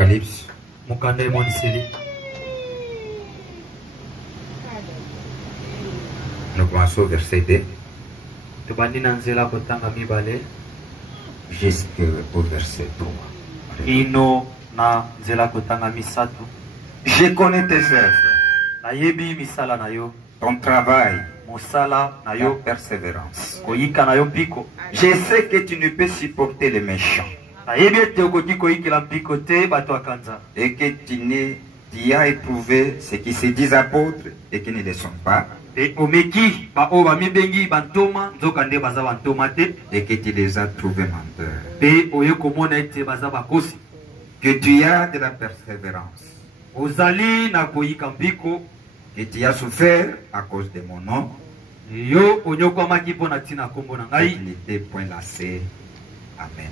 Apocalypse. Nous commençons au verset 2 jusqu'au verset 3. Je connais tes œuvres, ton travail, ta persévérance. Je sais que tu ne peux supporter les méchants et que tu as éprouvé ceux qui se disent apôtres et qui ne le sont pas, et que tu les as trouvés menteurs, que tu as de la persévérance, que tu as souffert à cause de mon nom, et tu n'étais point lassé. Amen.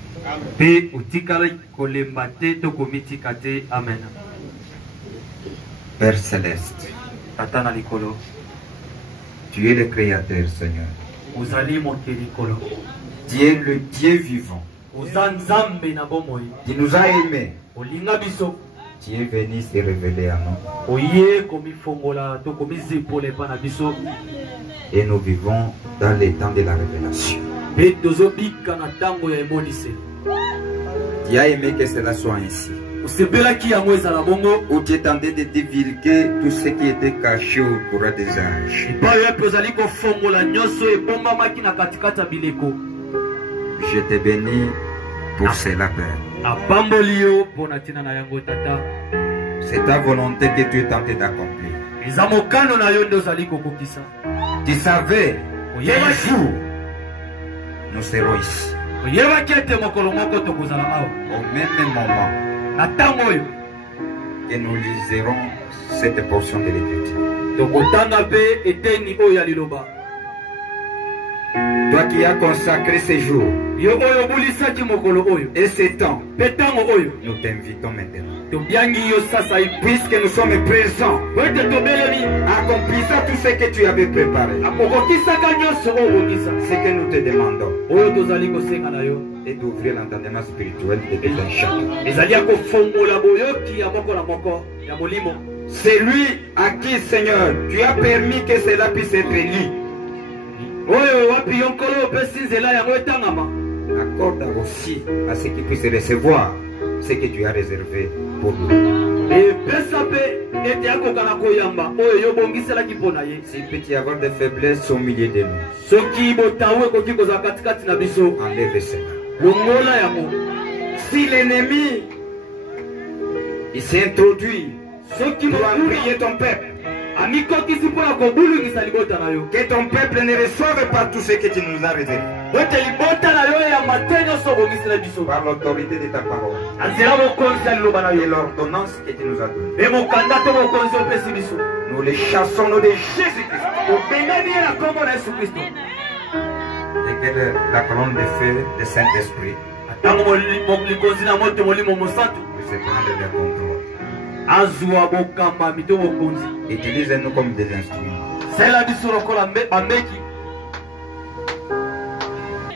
Père céleste, tu es le Créateur, Seigneur. Tu es le Dieu vivant. Tu nous as aimés. Tu es venu se révéler à nous. Et nous vivons dans les temps de la révélation. Tu as aimé que cela soit ainsi. Où tu es tenté de divulguer tout ce qui était caché au courant des anges. Je te bénis pour cela, Père. C'est ta volonté que tu es tenté d'accomplir. Tu savais qu'un jour nous serons ici. Au même moment que nous liserons cette portion de l'Écriture. Toi qui as consacré ces jours et ces temps, nous t'invitons maintenant. Puisque nous sommes présents, accomplissant tout ce que tu avais préparé, ce que nous te demandons, et d'ouvrir l'entendement spirituel de tout un chacun. C'est lui à qui, Seigneur, tu as permis que cela puisse être lu. Accorde aussi à ceux qui puissent recevoir ce que tu as réservé pour nous. S'il peut y avoir des faiblesses au milieu de nous, enlève cela. Si l'ennemi il s'est introduit pour embrayer ton peuple, que ton peuple ne reçoive pas tout ce que tu nous as réservé. Par l'autorité de ta parole et l'ordonnance que tu nous as donnée, nous les chassons au nom de Jésus-Christ. Et que la colonne de feu du Saint-Esprit puisse prendre le contrôle. Utilise-nous comme des instruments.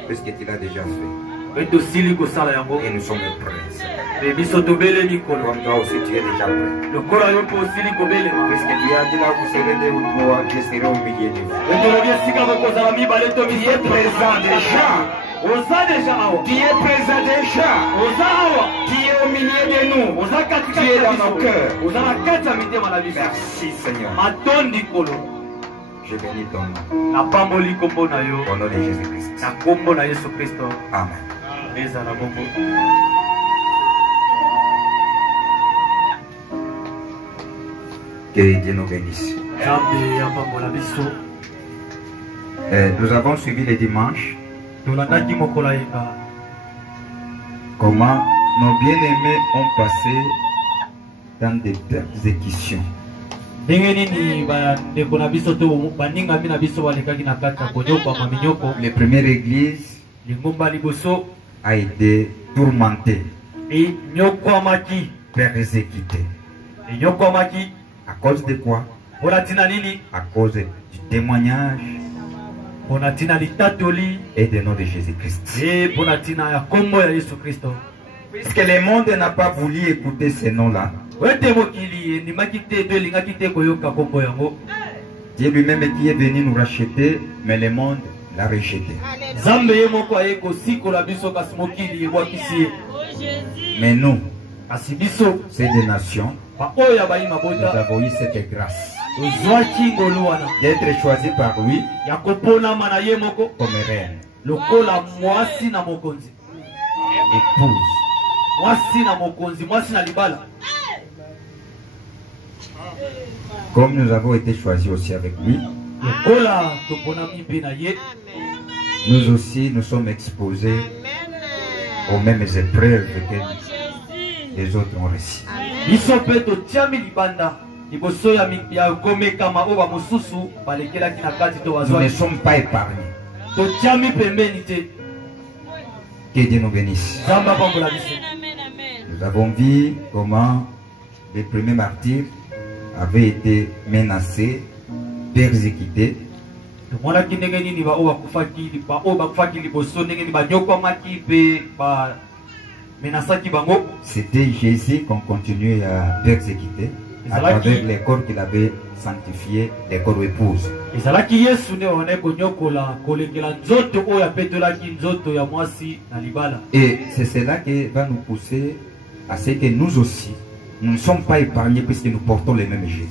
Puisque tu l'as déjà fait. Et nous sommes prêts. Comme toi aussi tu es déjà prêt. Puisque tu as dit là vous serez deux ou trois, je serai au milieu de vous. Tu es présent déjà. Tu es présent déjà. Tu es au milieu de nous. Tu es dans nos cœurs. Merci Seigneur. Je bénis ton nom. Au nom de Jésus-Christ. Amen. Que Dieu nous bénisse. Nous avons suivi les dimanches. Comment nos bien-aimés ont passé dans des persécutions. La première église a été tourmentée, persécutée. À cause de quoi? À cause du témoignage et du nom de Jésus-Christ. Puisque le monde n'a pas voulu écouter ces noms-là, Dieu lui-même qui est venu nous racheter, mais le monde l'a rejeté. Mais nous, c'est des nations, nous avons eu cette grâce d'être choisis par lui comme reine, épouse. Comme nous avons été choisis aussi avec lui, nous aussi nous sommes exposés aux mêmes épreuves que les autres ont reçues. Nous ne sommes pas épargnés. Que Dieu nous bénisse. Nous avons vu comment les premiers martyrs avaient été menacés, persécutés. C'était Jésus qu'on continuait à persécuter à travers les corps qu'il avait sanctifiés, les corps épouses. Et c'est cela qui va nous pousser à ce que nous aussi, nous ne sommes pas épargnés puisque nous portons les mêmes Jésus.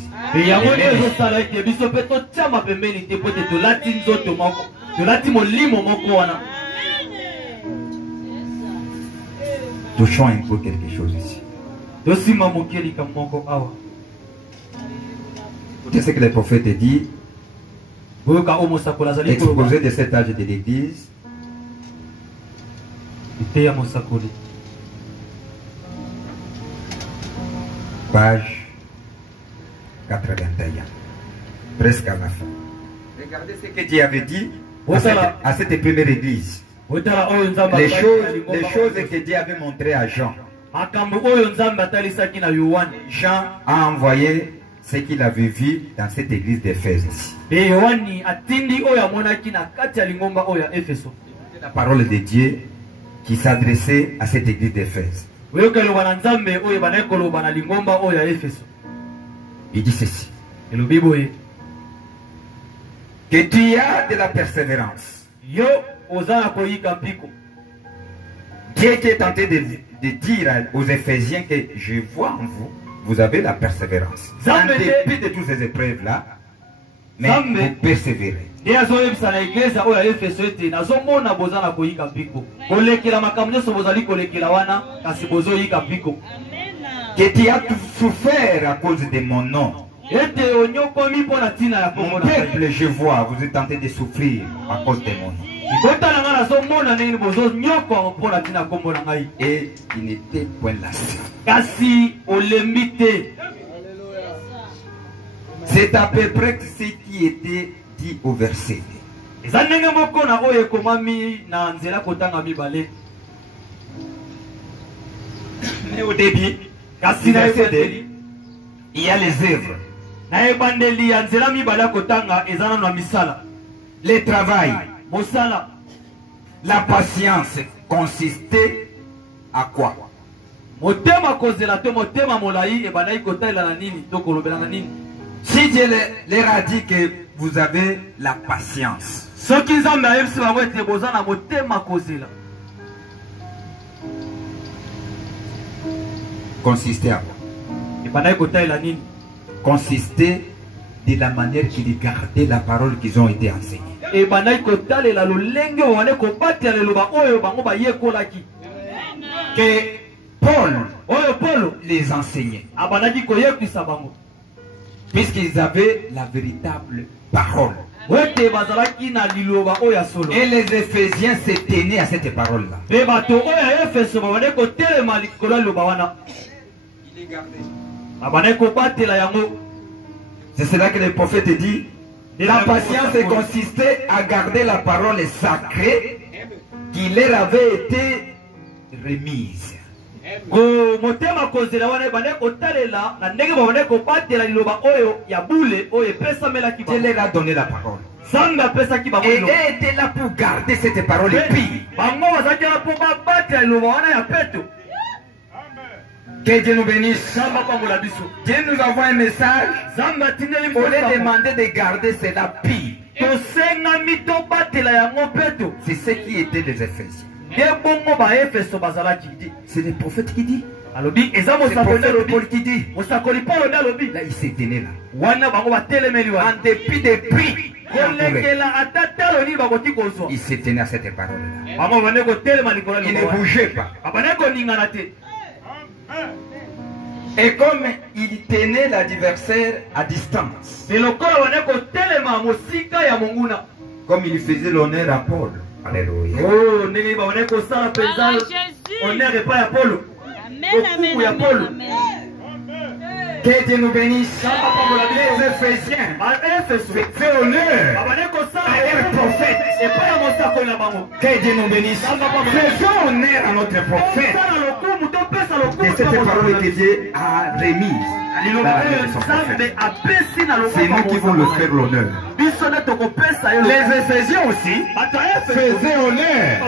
Touchons un peu quelque chose ici. Écoutez ce que le prophète dit, exposé de cet âge de l'église. Page 81, presque à la fin. Regardez ce que Dieu avait dit à cette première église. Les choses que Dieu avait montrées à Jean. Jean a envoyé ce qu'il avait vu dans cette église d'Éphèse. La parole de Dieu qui s'adressait à cette église d'Éphèse. Il dit ceci. Que tu as de la persévérance. Dieu qui est tenté de dire aux Éphésiens que je vois en vous, vous avez la persévérance. En dépit de toutes ces épreuves-là, mais vous persévérez. Que tu as souffert à cause de mon nom. Mon peuple, je vois, vous êtes tenté de souffrir à cause de mon nom. Et il n'était point lassé. C'est à peu près ce qui était dit au verset. Mais au début, il y a les œuvres. Le travail. La patience consistait à quoi? Si Dieu leur a dit que vous avez la patience, consistait à quoi? Consistait de la manière qu'ils gardaient la parole qu'ils ont été enseignés. Que Paul les enseignait. Puisqu'ils avaient la véritable parole. Et les Éphésiens se tenaient à cette parole-là. Il les gardait. C'est cela que le prophète dit. La patience consistait à garder la parole sacrée qui leur avait été remise. Dieu leur a donné la parole. Et ils étaient là pour garder cette parole. Et puis, Que Dieu nous bénisse. Dieu nous envoie un message. Pour les demander de garder cela pire. C'est ce qui était des Éphésiens. C'est le prophète qui dit. C'est le prophète Paul qui dit. Là, il s'est tenu là. En dépit des prix. Il s'est tenu à cette parole-là. Il ne bougeait pas. Et comme il tenait l'adversaire à distance, comme il faisait l'honneur à Paul. Alléluia. Que Dieu nous bénisse. Les Éphésiens faisaient honneur à leur prophète. Que Dieu nous bénisse. Faisons honneur à notre prophète. Et cette parole que Dieu a remise. C'est nous qui vont le faire l'honneur. Les Éphésiens aussi faisaient honneur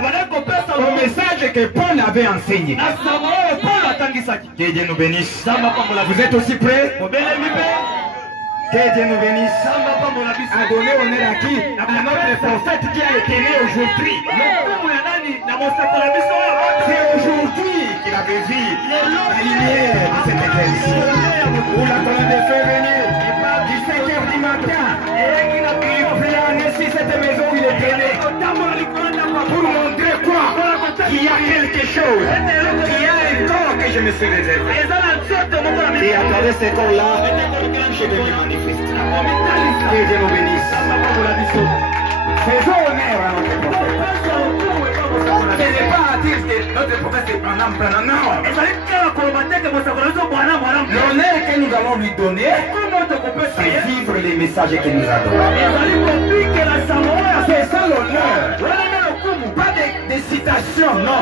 au message que Paul avait enseigné. Que Dieu nous bénisse. Vous êtes aussi prêts? Que Dieu nous bénisse. À donner honneur à qui? À notre prophète qui a été né aujourd'hui. C'est aujourd'hui qu'il avait vu la lumière de cette église. Où la colonne de feu venue du 5 h du matin. Il planait sur cette maison où il est né. Pour montrer quoi? Qu'il y a quelque chose. Qu'il y a un corps que je me suis réservé. Et à travers ce corps-là, je vais me manifester. Que Dieu nous bénisse. Faisons honneur à notre prophète. Ce n'est pas à dire que notre prophète est Branham. Non. L'honneur que nous allons lui donner, c'est vivre les messages que nous a donnés. C'est ça l'honneur. Pas des citations, non.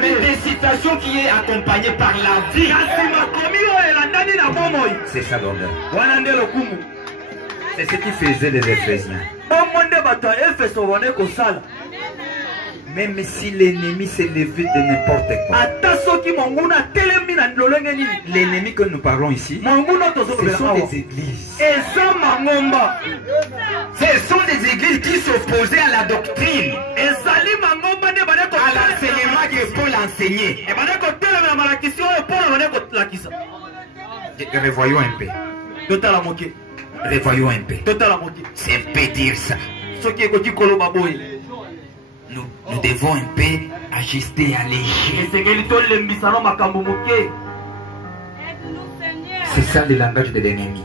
Mais des citations qui est accompagnées par la vie. C'est ça l'honneur. C'est ce qui faisait les Éphésiens. Même si l'ennemi s'est levé de n'importe quoi. L'ennemi que nous parlons ici, ce sont des églises. Ce sont des églises qui s'opposaient à la doctrine, à l'enseignement que Paul enseignait. Revoyons un peu. Revoyons un peu. C'est un peu dire ça. Nous devons un peu ajuster, alléger. C'est ça le langage de l'ennemi.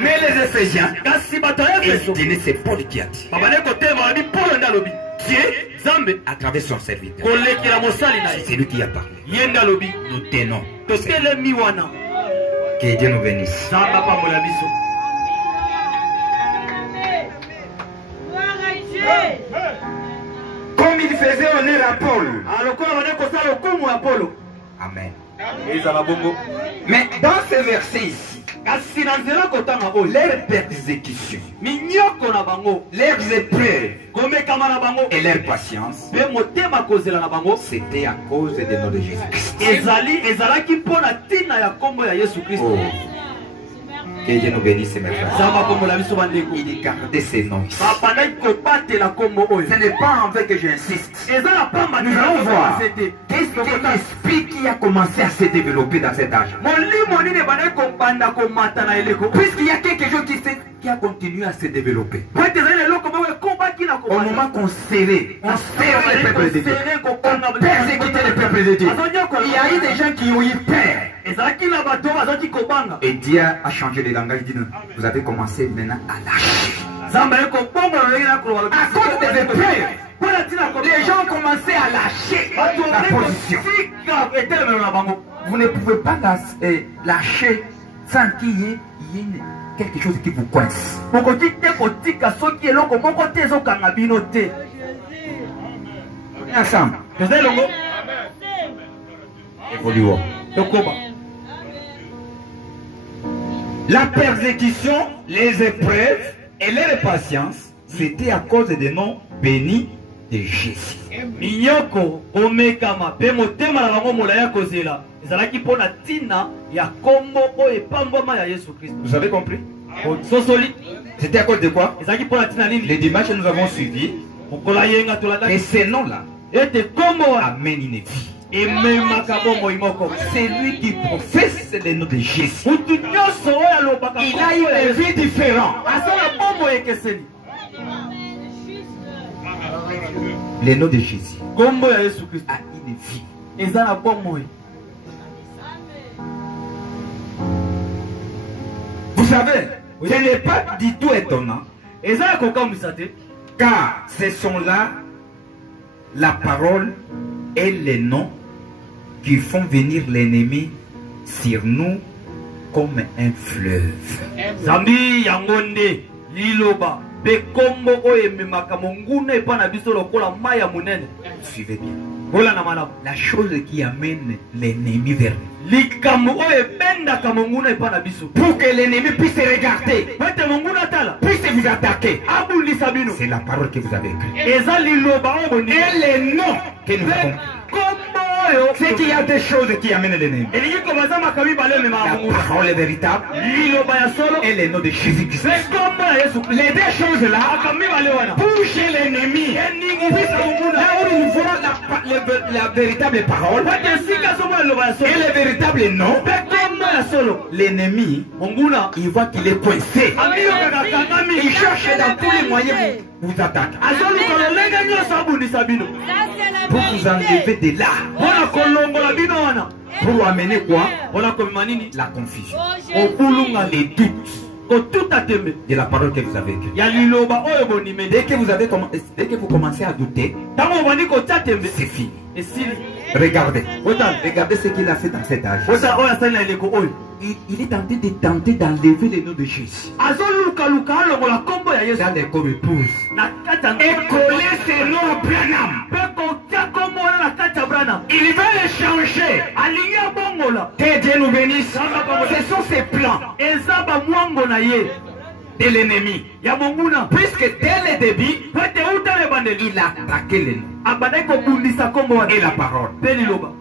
Mais les Éphésiens, et c'est Paul qui a dit. Dieu, à travers son serviteur, c'est lui qui a parlé. Nous tenons. Que Dieu nous bénisse. Comme il faisait honneur à Paul. Amen. Mais dans ce verset ici, leurs persécutions, leurs épreuves et leur patience, c'était à cause de notre Jésus-Christ. Oh. Que Dieu nous bénisse, mes frères. Il gardait ces noms. Ce n'est pas en fait que j'insiste. Nous allons voir qu'est-ce que l'esprit qui a commencé à se développer dans cet âge. Puisqu'il y a quelque chose qui a continué à se développer. Au moment qu'on serrait les peuples de Dieu, on persécutait les peuples de Dieu, il y a eu des gens qui ont eu peur. Et Dieu a changé de langage. Il dit non, vous avez commencé maintenant à lâcher. À cause des épreuves, les gens ont commencé à lâcher la position. Vous ne pouvez pas lâcher sans qu'il y ait quelque chose qui vous coince. Ensemble. Évoluons. La persécution, les épreuves et les patience, c'était à cause des noms bénis de Jésus. Minyoko omekama pe motema na bango molaya kozela ezalaki pona tina ya kombo o epambwama ya Yesu Christ. Vous avez compris? Sosoli C'était à cause de quoi? ezalaki pona tina nini? Les dimanches nous avons suivi. Mokola yenga tolanda Et ces noms-là ete kombo amènent une vie. ememaka bomoi moko. C'est lui qui professe le nom de Jésus. Mutu nyonso oyo alobaka Il a une vie différente. asala bombo ekeseni. Le nom de Jésus Kombo ya Yesu Christ a une vie. eza na bomoi. Vous savez, ce n'est pas du tout étonnant, Eza ya kokambwisa te car ce sont là la parole et les noms qui font venir l'ennemi sur nous comme un fleuve. zambi yango nde liloba pe kombo oyo ememaka monguna epa na biso lokola mai ya monene. Suivez bien. Bola na malamu La chose qui amène l'ennemi vers nous, likambo oyo ebendaka monguna epa na biso pour que l'ennemi puisse regarder, ete monguna tala puisse vous attaquer, abundisa bino c'est la parole que vous avez écrite. eza liloba oyo boni Et les noms que nous avons. kombo oyo C'est qu'il y a des choses qui amènent l'ennemi. elingi kobaza makambi bale ememaka La monguna parole est véritable liloba ya solo et les noms de Jésus-Christ. pe kombo ya Yesu Kristo. Les deux choses-là makambi bale wana touchent l'ennemi. eningisa monguna Là où nous voyons la véritable parole ete esika somo liloba ya et solo le véritable nom, pe kombo ya solo l'ennemi, monguna il voit qu'il est coincé. amiyokaka kangami Il cherche dans tous les moyens pour vous attaquer, azoluka lolenge nyonso abundisa bino pour vous enlever de là, mpona kolongola bino wana pour vous amener quoi? mpona komema nini La confusion, kobulunga les doutes kotuta tembe de la parole que vous avez écrite. ya liloba oyo bonime Dès que vous commencez à douter, ntango obandi kotia tembe c'est fini. esili Regardez. otala Regardez ce qu'il a fait dans cet âge. otala oyo asali na eleko oyo Il est tenté de tenter d'enlever le nom de Jésus azolukaluka alongola nkombo ya yesu dans les comme épouse. na kati ya Et coller ce nom à Branham. mpe kotia nkombo wana na kati ya branam Il veut le changer. alingi abongola Que Dieu nous bénisse. Ce sont ses plans eza bamwango na ye de l'ennemi. ya monguna Puisque dès le début, po ete uta na ebandeli il a attaqué le nom abandaki kobundisa nkombo wana et la parole. mpe liloba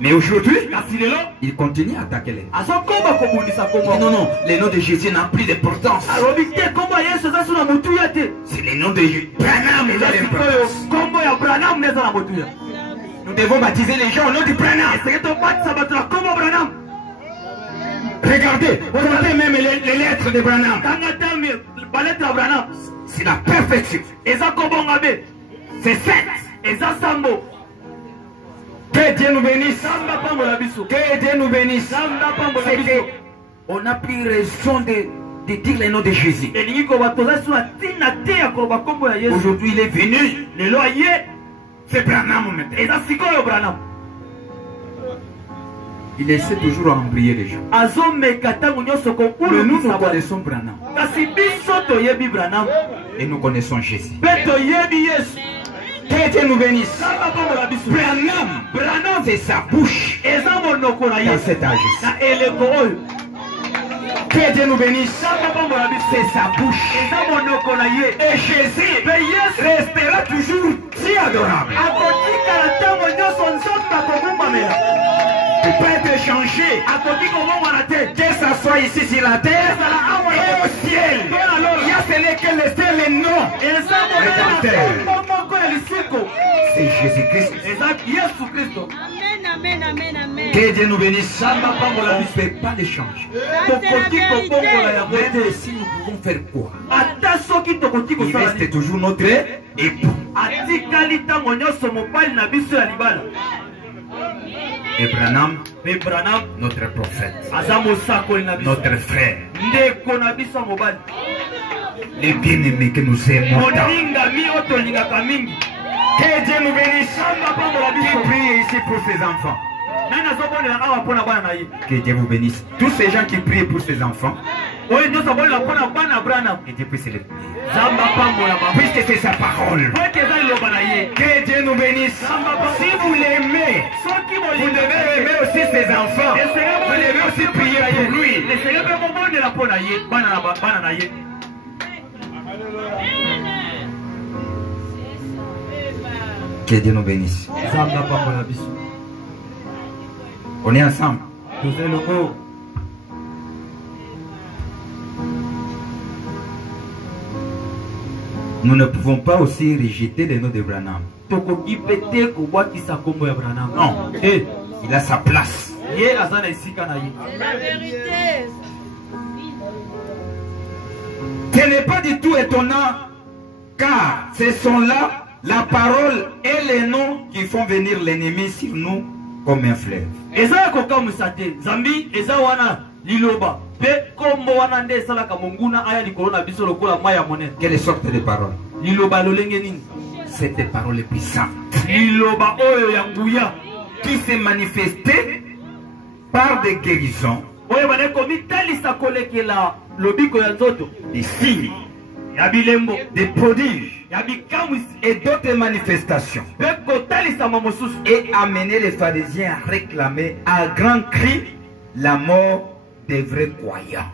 Mais aujourd'hui, kasi lelo il continue à attaquer le nom. azokomba kobundisa nkombo Non, non, le nom de Jésus n'a plus d'importance. alobi te nkombo ya yesu eza so na motuya te C'est le nom de Branham. eza sikoyo nkombo ya branam nde eza na motuya Nous devons baptiser les gens au nom de Branham. eseke tobatisa bato na nkombo branam Regardez, regardez même les lettres de Branham. tanga te baletre ya branam C'est la perfection. eza kobonga be C'est sept. eza sambo Que Dieu nous bénisse. samba pambola biso Que Dieu nous bénisse. samba pambola C'est biso que on n'a plus raison de dire le nom de Jésus. elingi koba toza so na ntina te ya koloba nkombo ya yesu Aujourd'hui, il est venu. lelo aye C'est Branham maintenant. eza sikoyo branam Il essaie toujours à embrouiller les gens. azomeka ntango nyonso Mais nous, nous kokulumisa bato connaissons Branham. kasi biso toyebi branam Et nous connaissons Jésus. mpe toyebi yesu Que Dieu nous bénisse. samba pambola biso Branham, c'est sa bouche eza monoko na ye dans cet âge. na eleko oyo Que Dieu nous bénisse. samba pambola biso C'est sa bouche. eza monoko na ye Et Jésus mpe yesu restera toujours si adorable. akotikala ntango nyonso nzoto akogumbamela Il peut être changé. akoki kobongwana te Que ça soit ici sur la terre et au ciel. Il y a ce n'est que le ciel et non. eza monena kombo moko ya lisiko C'est Jésus-Christ. eza yesu kristo Amen, amen, amen. Que Dieu nous bénisse. Samba pambola On ne biso peut pas les changer. tokoki kobongola yango Même te si nous pouvons faire quoi? ata soki tokoki Il kosala reste nini toujours notre époux. atikali ntango nyonso mobali na biso ya libala Et Branham, mpe branam notre prophète, aza mosakoli na biso notre frère, ndeko na biso ya mobali les bien-aimés que nous aimons tant. moningami oyo tolingaka mingi Que Dieu nous bénisse. samba pambola Qui biso prie ici pour ses enfants. nani azobonela awa mpo na bana na ye Que Dieu vous bénisse. Tous ces gens qui prient pour ses enfants, oyo nyonso abolela mpo na bana branam que Dieu puisse les bénir. zamba pambola bango Puisque c'est sa parole. po ete eza liloba na ye Que Dieu nous bénisse. Si vous l'aimez, soki vous devez aimer aussi ses enfants. Vous devez aussi prier pour lui. esenge mpe mobondela mpo na ye bana na ye Que Dieu nous bénisse. On est ensemble. Nous ne pouvons pas aussi rejeter le nom de Branham. Non. Il a sa place. C'est la vérité. Ce n'est pas du tout étonnant, car ce sont là la parole et les noms qui font venir l'ennemi sur nous comme un fleuve. Quelle sorte de parole? C'est des paroles puissantes qui s'est manifestée par des guérisons, des signes, des prodiges et d'autres manifestations, et amener les pharisiens à réclamer à grands cris la mort des vrais croyants.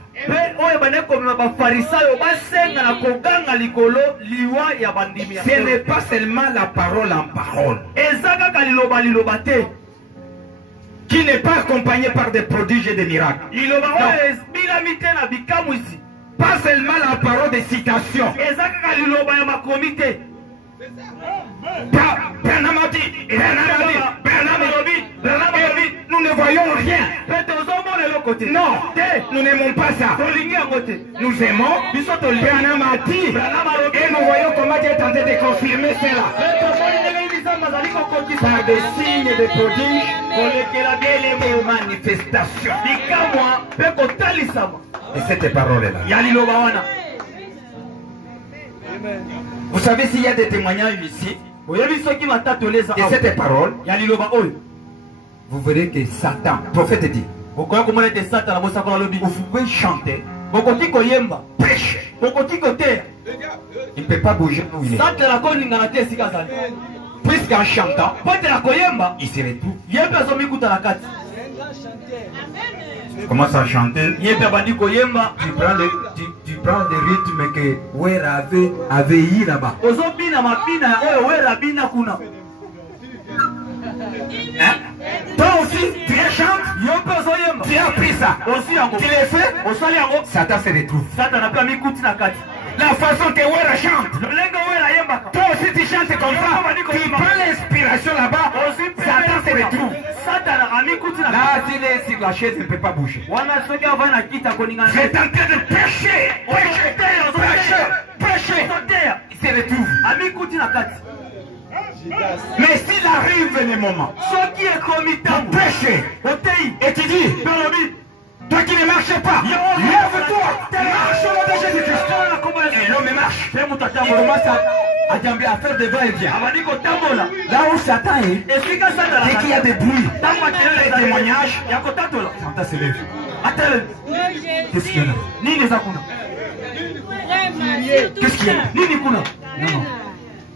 Ce n'est pas seulement la parole en parole qui n'est pas accompagnée par des prodiges et des miracles. Non. Pas seulement la parole de citation. Nous ne voyons rien. Non, nous n'aimons pas ça. Nous aimons Branham a dit, et nous voyons comment Dieu est en train de confirmer cela. Par des signes de prodiges et des manifestations. Et cette parole-là. Vous savez s'il y a des témoignages ici de cette parole, vous verrez que Satan, prophète dit, vous pouvez chanter, prêcher, il ne peut pas bouger où il est. Puisqu'en chantant, il se retrouve. Tu commences à chanter, tu prends le rythme que Wer avait eu là-bas. Hein? Toi aussi, tu les chantes, tu as appris ça, tu les fais, Satan se retrouve. La façon que Wera chante, toi aussi tu chantes comme ça, tu prends l'inspiration là-bas, Satan se retrouve. Là, s'il est sur la chaise, il ne peut pas bouger. C'est en train de prêcher, prêcher, il se retrouve. Mais s'il arrive le moment, pour prêcher, et tu dis, toi qui ne marches pas, lève-toi, marche au nom de Jésus-Christ. Et l'homme marche. Il commence à faire des va-et-vient. Là où Satan est, dès qu'il y a des bruits, des témoignages, Satan se lève. Qu'est-ce qu'il y a là? Qu'est-ce qu'il y a là? Non.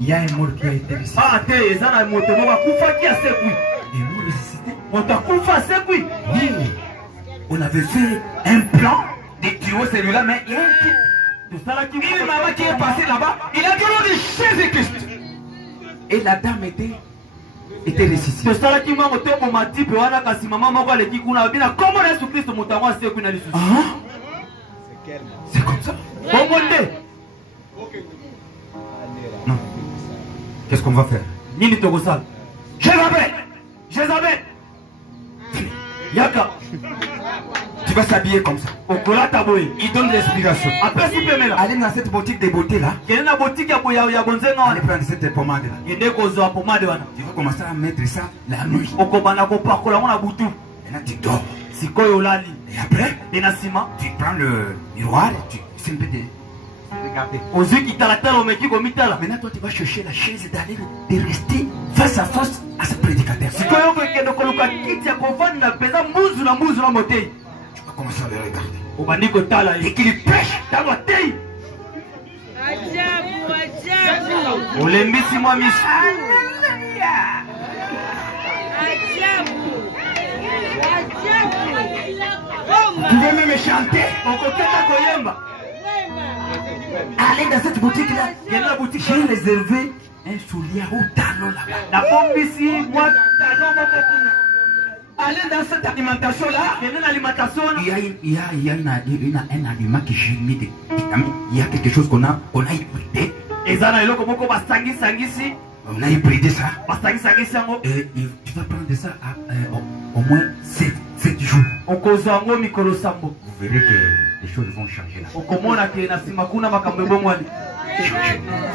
Il y a un mort qui a été ressuscité. Et nous ressuscité. Oui. On avait fait un plan de tuer celui-là, mais il y a une maman qui est passée là-bas, il a dit au nom de Jésus-Christ. Et la dame était ressuscitée. C'est comme ça. Non. Qu'est-ce qu'on va faire? Jézabel. Yaka. Tu vas s'habiller comme ça. Il donne l'explication. Allez dans cette boutique de beauté là. Allez prendre cette pommade là. Tu vas commencer à mettre ça la nuit. Maintenant tu dors. Et après, tu prends le miroir et tu essaies de regarder. Maintenant toi tu vas chercher la chaise d'aller de rester face à face à ce prédicateur. Tu vas commencer à le regarder. Et qu'il prêche. Vous pouvez même chanter. Allez dans cette boutique là. J'ai réservé un soulier au talon là-bas. La bombe ici, moi, talon, moi, Allez dans cette alimentation-là. il y a une alimentation. Il y a un aliment qui gémit des vitamines. Il y a quelque chose qu'on a hybridé. Et ça, là, comme ici. On a hybridé ça. Et Tu vas prendre ça au moins 7 jours. Vous verrez que les choses vont changer là. C'est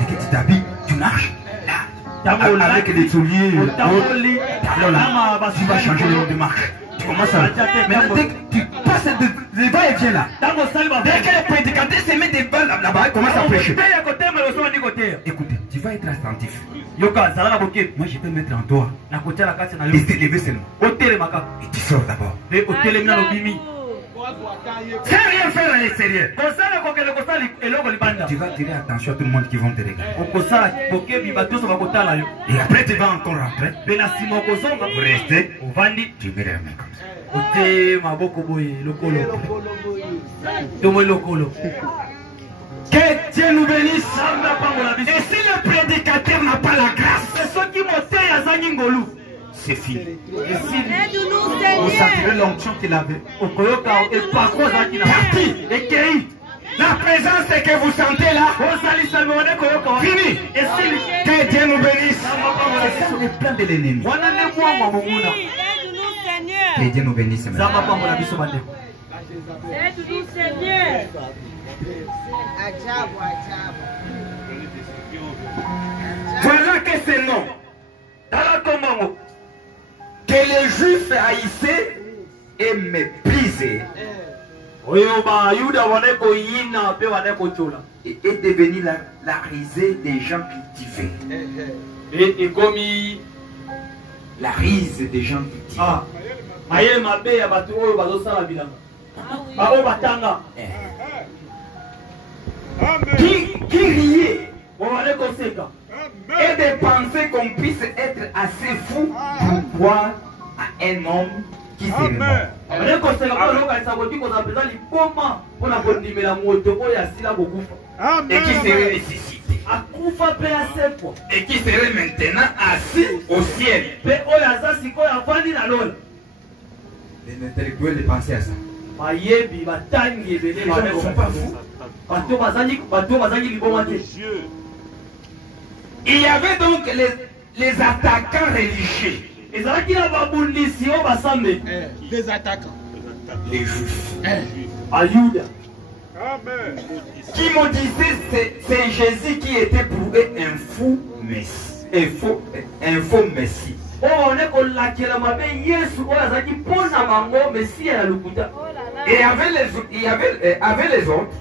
que tu t'habilles, tu marches là. Avec des souliers, talons là, tu vas changer le nom de marche. Tu commences à... Maintenant, dès que tu passes des va-et-vient là, dès que les prédicateurs se mettent des balles là-bas, ils commencent à prêcher. Écoutez, tu vas être attentif. Moi, je peux mettre en toi. Et t'élever seulement. Et tu sors d'abord. C'est rien faire à l'extérieur. Tu vas attirer attention à tout le monde qui vont te regarder. Et après, tu vas encore rentrer. Vous restez. Tu mets la main comme ça. Que Dieu nous bénisse. Et si le prédicateur n'a pas la grâce, c'est fini. Vous sentirez l'onction qu'il avait. La présence que vous sentez là, fini. Que Dieu nous bénisse. C'est ça le plan de l'ennemi. Que Dieu nous bénisse. Voilà que c'est non. Que les Juifs haïssaient et méprisaient et devenir la risée des gens cultivés. La rise des gens cultivés. Qui riait et de penser qu'on puisse être assez fou pour croire à un homme qui serait mort. Et qui serait ressuscité. Et qui serait maintenant assis au ciel. Les intellectuels pensaient à ça. Les gens ne sont pas fous. Il y avait donc les attaquants religieux. Les attaquants. Les Juifs. Qui m'ont dit c'est Jésus qui était pour eux un fou messie. Un faux messie. Et il y avait les autres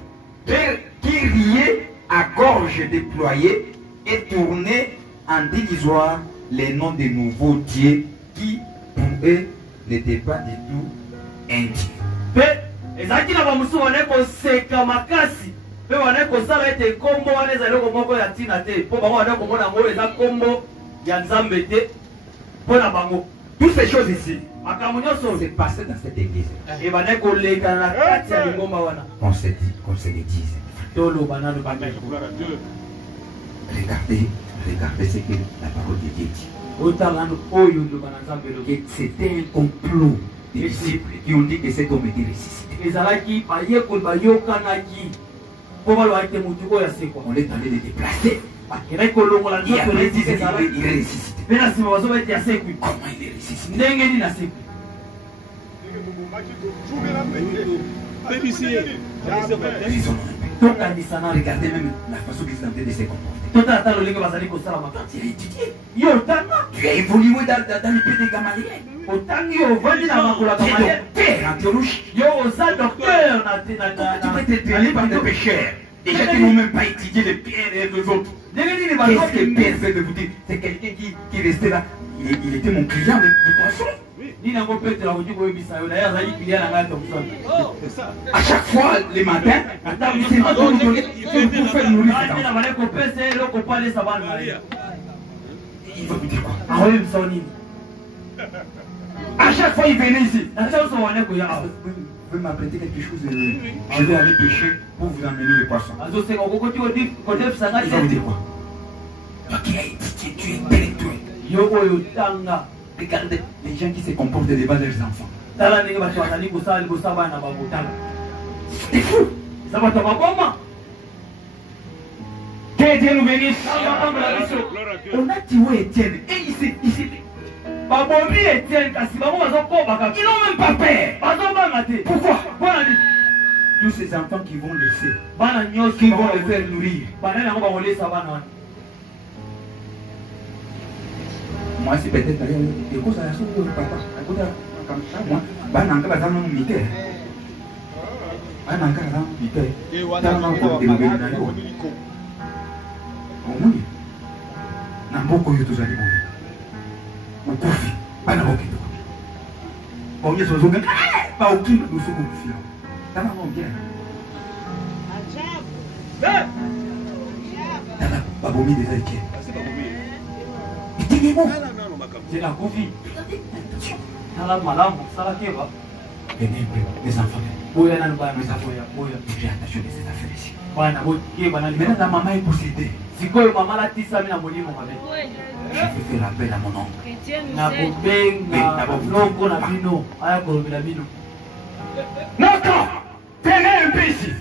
qui riaient à gorge déployée et tournaient en dérisoire les noms des nouveaux dieux qui pour eux n'étaient pas du tout indiens. Toutes ces choses ici, c'est passé dans cette église. On se les dise. Regardez ce que la parole de Dieu dit. C'était un complot des disciples qui ont dit que cet homme était ressuscité. On est allé le déplacer. Et après il dit qu'il est ressuscité. Comment il est ressuscité? Regardez même la façon qu'ils sont en train de se comporter. Tu as étudié. Tu as évolué dans le pays de Gamaliel. Tu peux être traîné par des pécheurs. Des gens qui n'ont même pas étudié les pierres et les autres. Qu'est-ce que Pierre fait de vous dire? C'est quelqu'un qui restait là. Il était mon client de poisson. À chaque fois, les matins, c'est moi qui vous donnez pour faire nourrir ces enfants. Il va vous dire quoi? À chaque fois, il venait ici. Vous pouvez m'apprêter quelque chose. Je vais aller pêcher pour vous amener les poissons. Il va vous dire quoi? Toi qui as étudié. Tu es détruit. Yo oyo tanga. Regardez les gens qui se comportent devant leurs enfants. Tala ndenge bato bazali kosala liboso ya bana babotala. C'est fou. Eza bato ya baboma. Que Dieu nous bénisse. On a tué Étienne. Et ici. Babomi Étienne kasi bango bazokobaka. Ils n'ont même pas peur. Bazobanga te. Pourquoi? Mpona nini? Tous ces enfants qui vont laisser, Bana nyonso qui vont les faire nourrir. banani yango bakolesa bana wana. Moi, c'est peut-être d'ailleurs, et cause à la chose de papa, à cause de moi, bananga bazana mité. Bananga bazana mité. Et voilà, Omuni. Namboko yo tozali boye. Okufi, bana okito. Omye sozoga, ba okimba lusuku kufia. Tana ngombe. Tana babomi des Étienne. C'est la Covid. Tala malamu, sala keba. Les enfants. Boya nanu bana boya. J'ai attention de ces affaires ici. Bana keba nanu. Maintenant, la maman est possédée. Sikoyo mama la tisa mina molimo mabe. Je vais faire appel à mon oncle. Na bobenga loko na bino, aya kolobela bino. Notre, tenez un peu ici.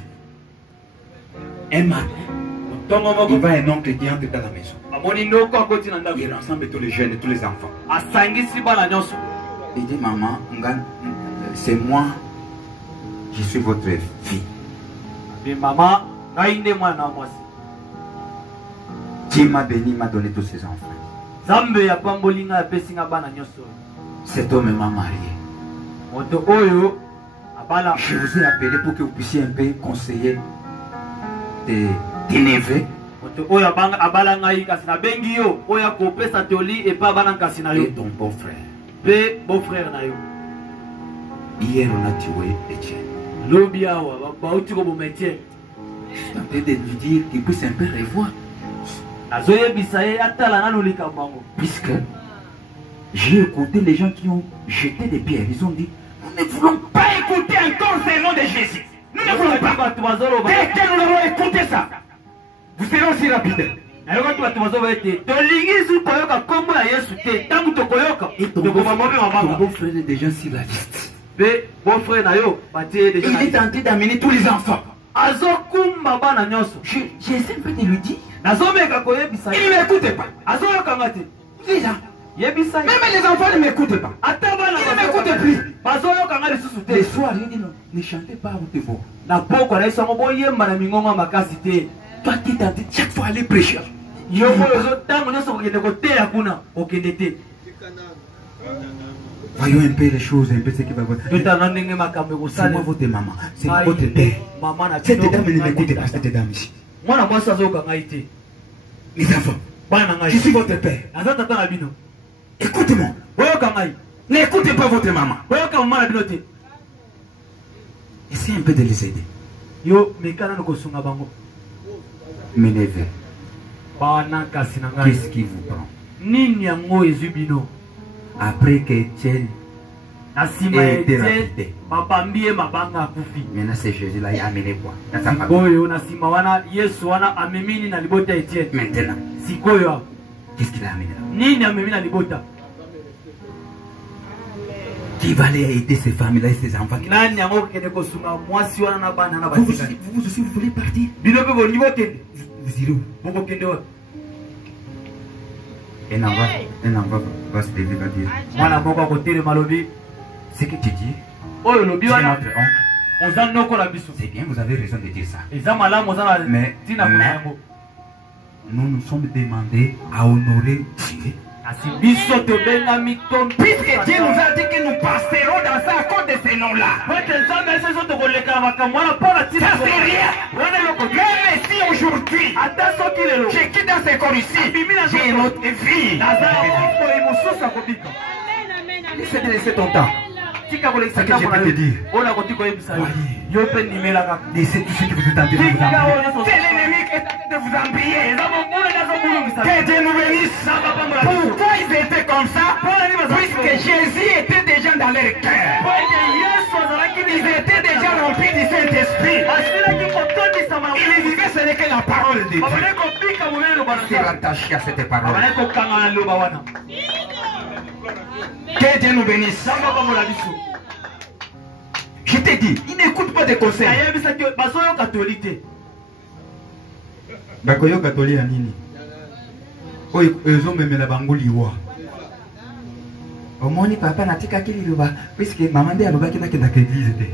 Un matin, il va un oncle qui entre dans la maison. Amoni noko akoti na ndako. Il rassemble tous les jeunes et tous les enfants. Asangisi bana nyonso. Il dit, maman, c'est moi, je suis votre fille. Mais maman, ngainde mwana mwasi. Dieu m'a béni, m'a donné tous ses enfants. Zambe ya pambolinga ya pesinga bana nyonso. Cet homme m'a marié. Moto oyo abala. Je vous ai appelé pour que vous puissiez un peu conseiller tes neveux. Moto oyo abala ngai kasi na bengi yo oya kopesa toli et pas bana kasi na yo. Et ton beau-frère. Pe beau-frère na yo. Hier on a tué Étienne. Lobi awa bauti ko bometier. Je suis en train de lui dire qu'il puisse un peu revoir. Puisque j'ai écouté les gens qui ont jeté des pierres, ils ont dit, nous ne voulons pas écouter encore ce nom de Jésus. Nous ne voulons pas. Dès que nous allons écouter ça, vous serez aussi rapide. Et ton beau-frère est déjà sur la liste. Il est tenté d'amener tous les enfants. J'essaie un peu de lui dire. Il ne m'écoute pas. Même les enfants ne m'écoutent pas. Ils ne m'écoutent plus. Les soirs, il dit non, ne chantez pas à haute voix. Toi qui t'as dit chaque fois aller prêcher. Voyons un peu les choses, un peu ce qui va votre. C'est moi votre maman, c'est votre père. Cette dame ne m'écoute pas, cette dame ici. Les enfants, je suis votre père. Écoutez-moi. N'écoutez pas votre maman. Essayez un peu de les aider. Mes neveux, qu'est-ce qui vous prend? Après qu'Étienne ait été rapidé. Maintenant c'est Jésus là, il a amené quoi dans sa famille. Maintenant, qu'est-ce qu'il a amené là? Qui va aller aider ces femmes-là et ces enfants? Vous aussi, vous voulez partir? Vous irez où? Un enfant va se lever, va dire. Ce que tu dis, c'est notre oncle. C'est bien, vous avez raison de dire ça. Mais nous nous sommes demandés à honorer Dieu. Puisque Dieu nous a dit que nous passerons dans ça à cause de ces noms-là. Ça c'est rien. Même si aujourd'hui, je quitte dans ce corps ici, j'ai une autre vie. Laissez ton temps. Ce que je peux te dire. Laissez tout ce que vous êtes en train de vous embrouiller. C'est l'ennemi qui est en train de vous embrouiller. Que Dieu nous bénisse. Pourquoi ils étaient comme ça? Puisque Jésus était déjà dans leur cœur. Ils étaient déjà remplis du Saint-Esprit. Il vivait, ce n'est que la parole de Dieu. C'est rattaché à cette parole. Que Dieu nous bénisse. Je t'ai dit, il n'écoute pas des conseils. Bakoyo katoli ya nini? Oyo ezomemela bango liwa. Omoni papa natika kili liwa puisque maman de alobaki nakenda ka église te.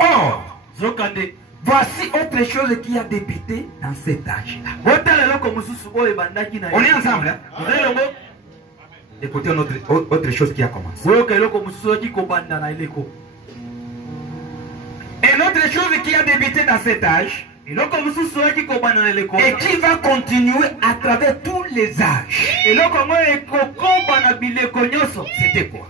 Oh, Zokande, voici autre chose qui a débuté dans cet âge-là. On est ensemble, hein? Écoutez autre chose qui a commencé. Et une autre chose qui a débuté dans cet âge et qui va continuer à travers tous les âges. C'était quoi?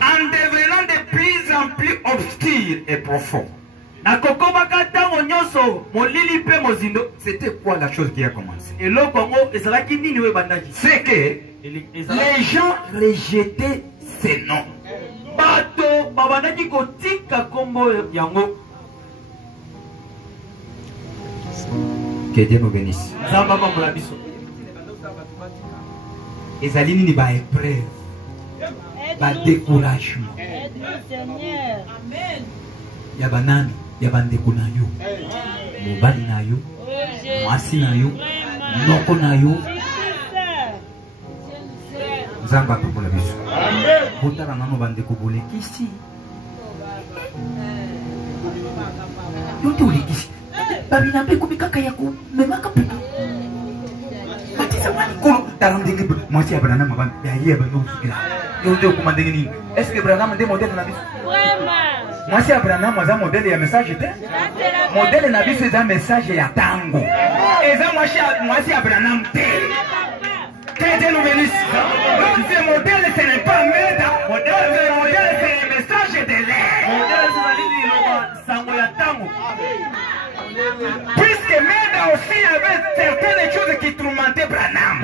En devenant de plus en plus obscur et profond. C'était quoi la chose qui a commencé? C'est que les gens rejetaient ces noms. Que Dieu nous bénisse. Et Zaline ni ba épreuve, ba découragement. Ya banani, ya bandeko na yo, mobali na yo, mwasi na yo, noko na yo. Zamba pour la biso. Botala nano bandeko bolekisi. Yote olekisi. Babina mpe kubikaka yako memaka puto. Matisa wani kolo tarandenge mwasi ya Branham mabana ya yeye bano sikila. Yote okumandenge nini? Est-ce que Branham ndé modèle na biso? Vraiment. Mwasi ya Branham mwaza modèle ya message te? Modèle na biso eza message ya tango. Eza mwasi ya Branham te. Que Dieu nous bénisse. Donc ce modèle ce n'est pas Meda. Le modèle c'est le message de l'air. Puisque Meda aussi avait certaines choses qui tourmentaient Branham.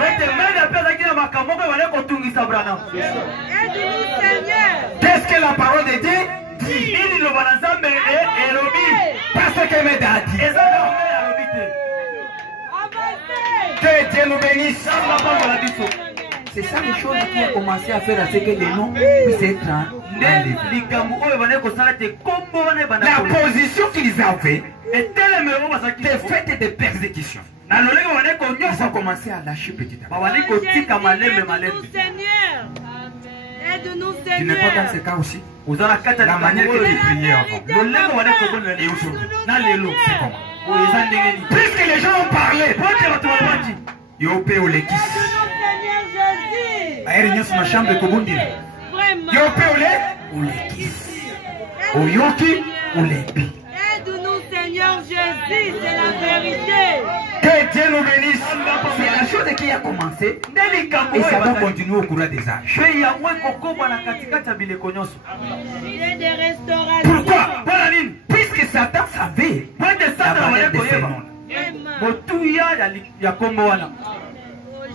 Qu'est-ce que la parole de Dieu dit? Parce que Meda a dit. Que Dieu nous bénisse. C'est ça les choses qui ont commencé à faire à ce que les noms puissent être enlevés. La position qu'ils avaient était faite de persécutions. Ils ont commencé à lâcher petit à petit. Tu n'es pas dans ce cas aussi? La manière que tu priais avant. Et aujourd'hui, c'est comment? Puisque les gens ont parlé, Yopé ou les kiss. Aïe, sur ma chambre de Kobundi. Yopé ou les kiss. Ou Yoki ou les bi. Aide-nous, Seigneur Jésus, c'est la vérité. Que Dieu nous bénisse. C'est la chose qui a commencé. Et ça va continuer au cours des âges. Il est des restaurations. Pourquoi? Puisque Satan savait la valeur de ce monde. Oh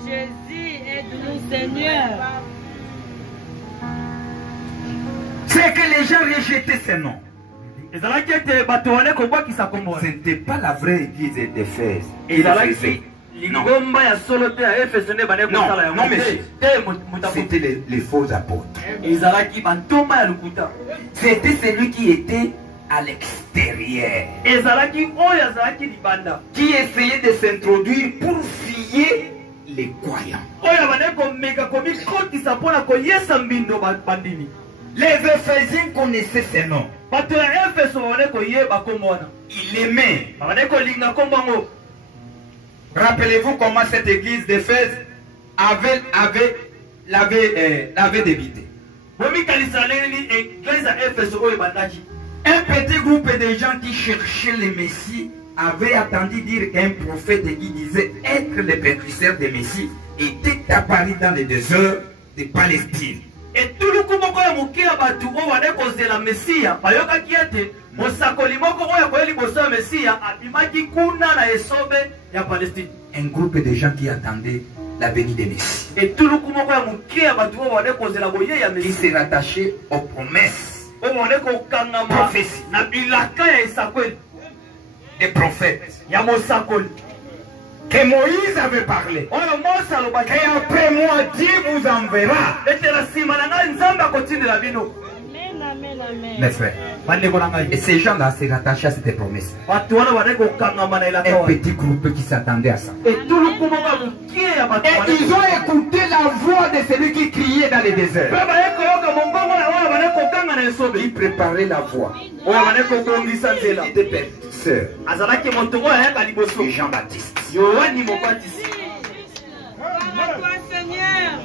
Jésus, aide-nous, Seigneur. C'est que les gens rejetaient ces noms. Ce n'était pas la vraie église d'Éphèse. Non, monsieur. C'était les faux apôtres. C'était celui qui était à l'extérieur, qui essayait de s'introduire pour fier les croyants. Les Éphésiens connaissaient ces noms. Ils l'aimaient. Rappelez-vous comment cette église d'Éphèse l'avait débuté. Un petit groupe de gens qui cherchaient le Messie avait entendu dire qu'un prophète qui disait être le précurseur des Messie était apparu dans le désert de Palestine. Et tout le tuluku moko ya moke ya bato oyo bade kozela Mesia bayokaki ete mosakoli moko oyo akoya liboso ya Mesia abimaki kuna na esobe ya Palestine. Un groupe de gens qui attendaient la venue de Messie. Et tuluku moko ya moke ya bato oyo bade kozela boye ya Qui Mesia se rattachaient aux promesses oyo bade kokangama prophétie na bilaka ya esakweli des prophètes ya mosakoli que Moïse avait parlé. oyo Mose alobaki Et après moi, Dieu vous enverra. ete na nsima na ngai Nzambe akotindela bino. Amen, amen, amen. Mes frères. Bandeko na ngai Et ces gens-là se rattachaient à cette promesse. bato wana bade kokangama na elaka Un wana petit groupe qui s'attendait à ça. etuluku moko ya moke ya bato Et ils ont écouté la voix de celui qui criait dans le désert. mpe baye koyoka mongongo na oyo bade kokanga na esobe Il préparait la voix. oyo bade kobongisa nzela Il était précurseur azalaki moto oyo ayaka liboso de Jean-Baptiste, yohani mobatisi Gloire à toi, Seigneur.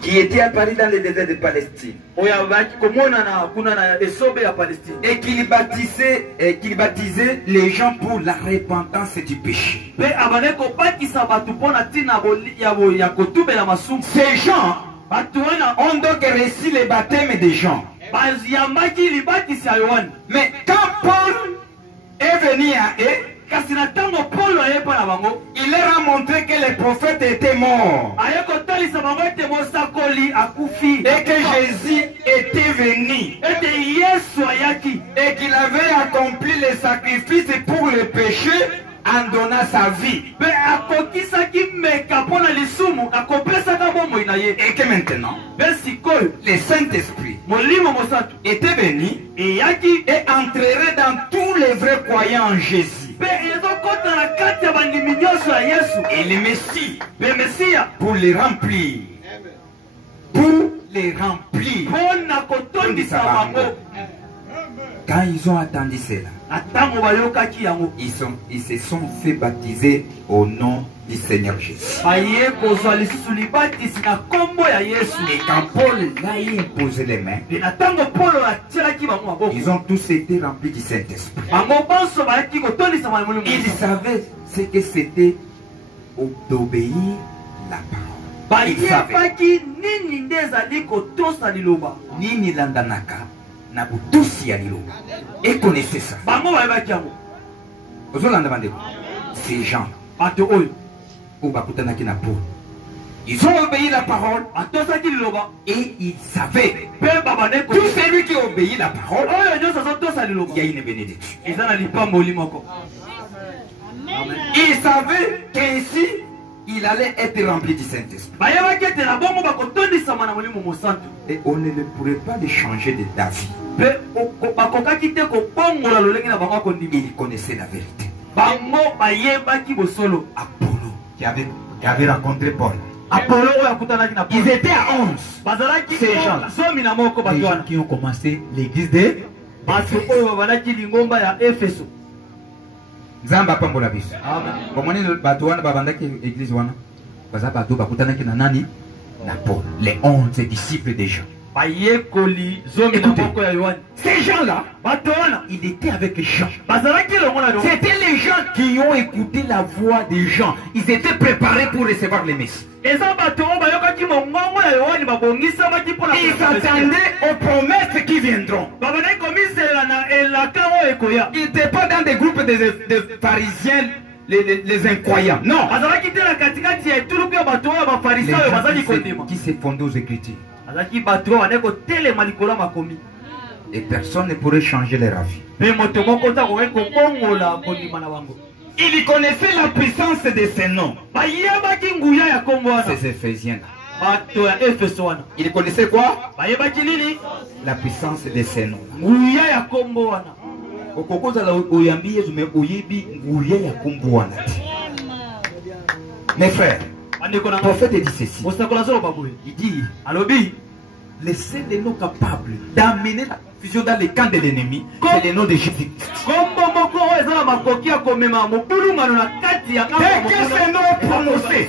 qui était apparu dans le désert de Palestine. oyo abaki komonana kuna na esobe ya Palestine Et qu'il baptisait les gens pour la repentance du péché. mpe abande kobatisa bato mpo na ntina ya kotumela masumu. Ces gens bato wana ont donc reçu le baptême des gens. bayambaki libatisi ya yohane. Mais quand Paul est venu à eux, kasi na ntango polo aye mpa na bango il leur a montré que les prophètes étaient morts aye kotalisa bango ete mosakoli akufi et que Jésus était venu ete yesu ayaki et qu'il avait accompli les sacrifices pour le péché en donnant sa vie. mpe akokisaki meka mpo na lisumu akopesaka bomoi na ye. Et que maintenant, mpe sikoyo le Saint-Esprit molimo mosantu était venu eyaki et entrerait dans tous les vrais croyants en Jésus. mpe ezokɔta na kati ya bandimi nyonso ya yesu Et le Messie, mpe mesiya pour les remplir. Pour les remplir. mpo na kotondisa bango. Quand ils ont attendu cela, na ntango bayokaki yango ils se sont fait baptiser au nom du Seigneur Jésus. baye kozwa lisusu libatisi na nkombo ya yesu. Et quand Paul a imposé les mains, mpe na ntango polo atielaki bango maboko ils ont tous été remplis du Saint-Esprit. bango bonso bayaki kotondisama na molimo. Ils savaient ce que c'était d'obéir la parole. Ils savaient. bayebaki nini nde ezali kotosa liloba. Nini landanaka na butusi ya liloba. Et connaissaient ça. bango bayebaki yango. Ozolanda bandeko. Ces gens, bato oyo au bakutanaki na Paul, ils ont obéi la parole atosaki liloba et ils savaient. mpe babande Tout celui qui obéit la parole, oyo nyonso azotosa liloba il y a une bénédiction. eza na lipamboli moko. Amen. Ils savaient qu'ainsi, il allait être rempli du Saint-Esprit. bayebaki ete na bongo bakotondisama na molimo mosantu. Et on ne pourrait pas le changer de David. mpe bakokaki te kobongola lolenge na bango akondima. Il connaissait la vérité. bango bayebaki bosolo. Apollo, qui avait rencontré Paul. apolo oyo akutanaki na Ils Paul. étaient à 11. bazalaki Ces gens-là. zomi na moko Les bato gens wana qui ont commencé l'église de bato oyo babandaki lingomba ya efeso. Nzamba pambola biso. Amen. Bomoni bato wana babandaki église wana. Baza bato bakutanaki na nani? Na Paul. Les 11 disciples des gens. bayekoli zomi na Écoutez. moko ya yohane. Ces gens-là, bato wana il était avec Jean. bazalaki elongo na Yohane. C'était les gens qui ont écouté la voix des gens. Ils étaient préparés pour recevoir le Messie. eza bato oyo bayokaki mongongo ya yohane babongisamaki mpona Ils s'attendaient aux promesses qui viendront. babandaki komisela na elaka oyo ekoya. Ils n'étaient pas dans des groupes de pharisiens, les incroyants. Non. bazalaki te na katikati ya etuluku ya bato oyo Les bafarisayo gens bazali kondima. qui se fondent aux Écritures. bazalaki bato oyo bande kotelema likolo ya makomi. Et personne ne pourrait changer leur avis. mpe moto moko te akoki kobongola kondima na bango. Ils connaissaient la puissance de ces noms. bayebaki nguya ya nkombo wana. Ces Éphésiens. bato ya efeso wana Ils connaissaient quoi? bayebaki nini? La puissance de ces noms. nguya ya nkombo wana. Okokozala oyambi Yesu mais oyebi nguya ya kombo wana te. Mes frères, bandeko na le ngai prophète dit ceci. mosakola azoloba boye Il dit, alobi les seuls des noms capables d'amener la confusion dans les camps de l'ennemi, c'est le nom de Jésus-Christ. nkombo moko oyo eza na makoki ya komema mobulungano na kati ya Dès que ce nom est prononcé,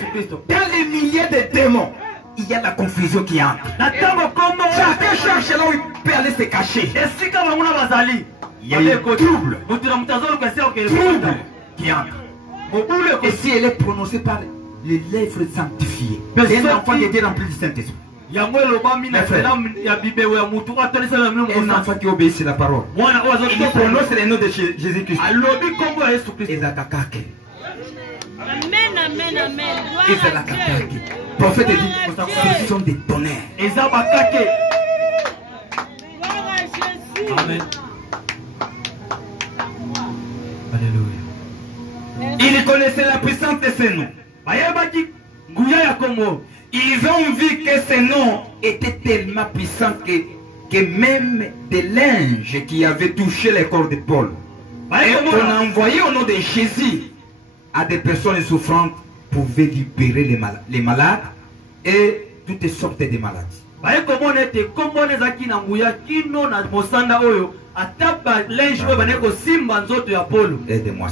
dans les milliers de démons, il y a la confusion qui entre. na ntango nkombo Chacun cherche là où il peut aller se cacher. esika bango na bazali Il y a un trouble moto na moto azoluka esika trouble qui entre. mobulu Et si elle est prononcée par les lèvres sanctifiées, Mais c'est un ça enfant qui- qui était rempli du Saint-Esprit. Un enfant qui obéit à la parole. Il prononce le nom de Jésus-Christ. Amen, amen, amen. Gloire à Dieu. Le prophète dit, ce sont des tonnerres. Gloire à Jésus. Amen. Alléluia. Ils connaissaient la puissance de ces noms. Ils ont vu que ces noms étaient tellement puissants que même des linges qui avaient touché les corps de Paul, et on a envoyé au nom de Jésus à des personnes souffrantes, pouvaient libérer les malades et toutes sortes de maladies. Aide-moi.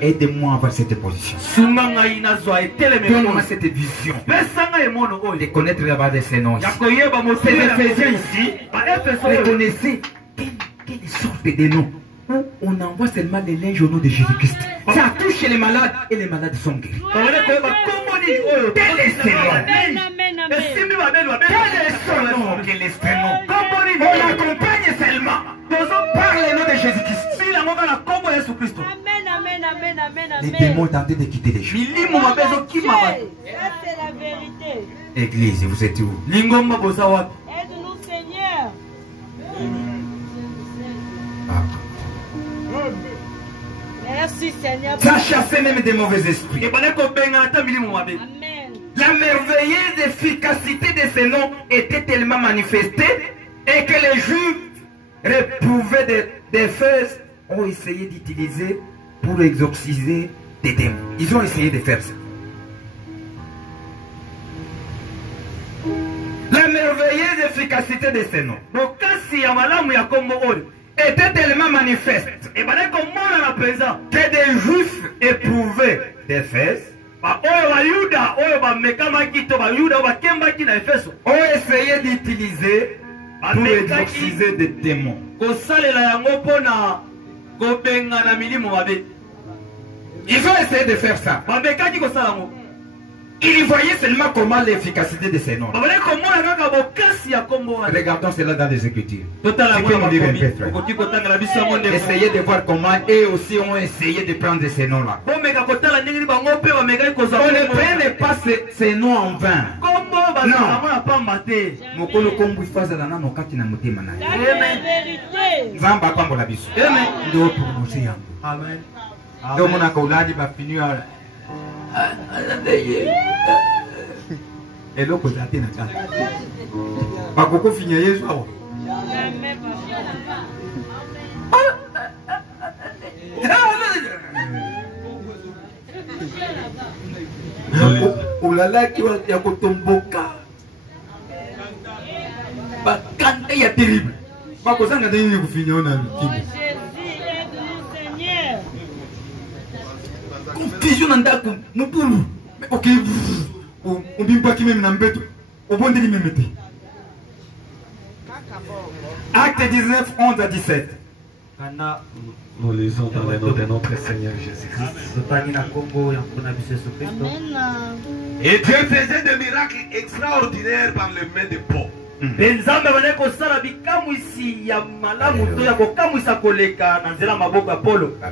Aide-moi à avoir cette position. Donne-moi cette vision de connaître la base de ces noms. Ces Éphésiens ici, reconnaissez quelle sorte de noms. On envoie seulement des linges au nom de Jésus-Christ. Ça touche les malades et les malades sont guéris. Quel est ce nom? Amen, amen, amen. Quel est ce nom? Quel est ce nom? On l'accompagne seulement par le nom de Jésus-Christ. Amen, amen, amen, amen, Les amen. démons tentent de quitter les gens. Ça, c'est la vérité. Église, vous êtes où? Aide-nous, Seigneur. Merci, Seigneur. Ça chasse même des mauvais esprits. Amen. La merveilleuse efficacité de ces noms était tellement manifestée et que les Juifs réprouvés d'Éphèse ont essayé d'utiliser pour exorciser des démons. Ils ont essayé de faire ça. La merveilleuse efficacité de ces noms était tellement manifeste que des Juifs éprouvés d'Éphèse ont essayé d'utiliser pour exorciser des démons. Ils ont essayé de faire ça. Ils voyaient seulement comment l'efficacité de ces noms. Regardons cela dans les Écritures. Tu peux nous dire un peu, frère. Essayez de voir comment eux aussi ont essayé de prendre ces noms-là. On ne prenne pas ces noms en vain. Non. Mokolo kombu ifazala na nokati na motema na. Ça, c'est la vérité. Nzamba pambola biso. Amen. Ndio prononcer yango. Amen. Ndio mona kauladi ba fini ya. Eloko zate na kaka. Bakoko finya Yesu awo. Jamais, Ulalaki ya kutomboka. Bakanda ya terrible. Bakozanga ndeni kufinya ona Oh lukibu. Jésus, aide-nous, Seigneur. Confusion na ndako mupulu. OK. Obimbaki même na mbeto. Obondeli même te. Acte 19, 11 à 17. Nous lisons dans le nom de notre Seigneur Jésus-Christ. Amen. Et Dieu faisait des miracles extraordinaires par les mains de Paul.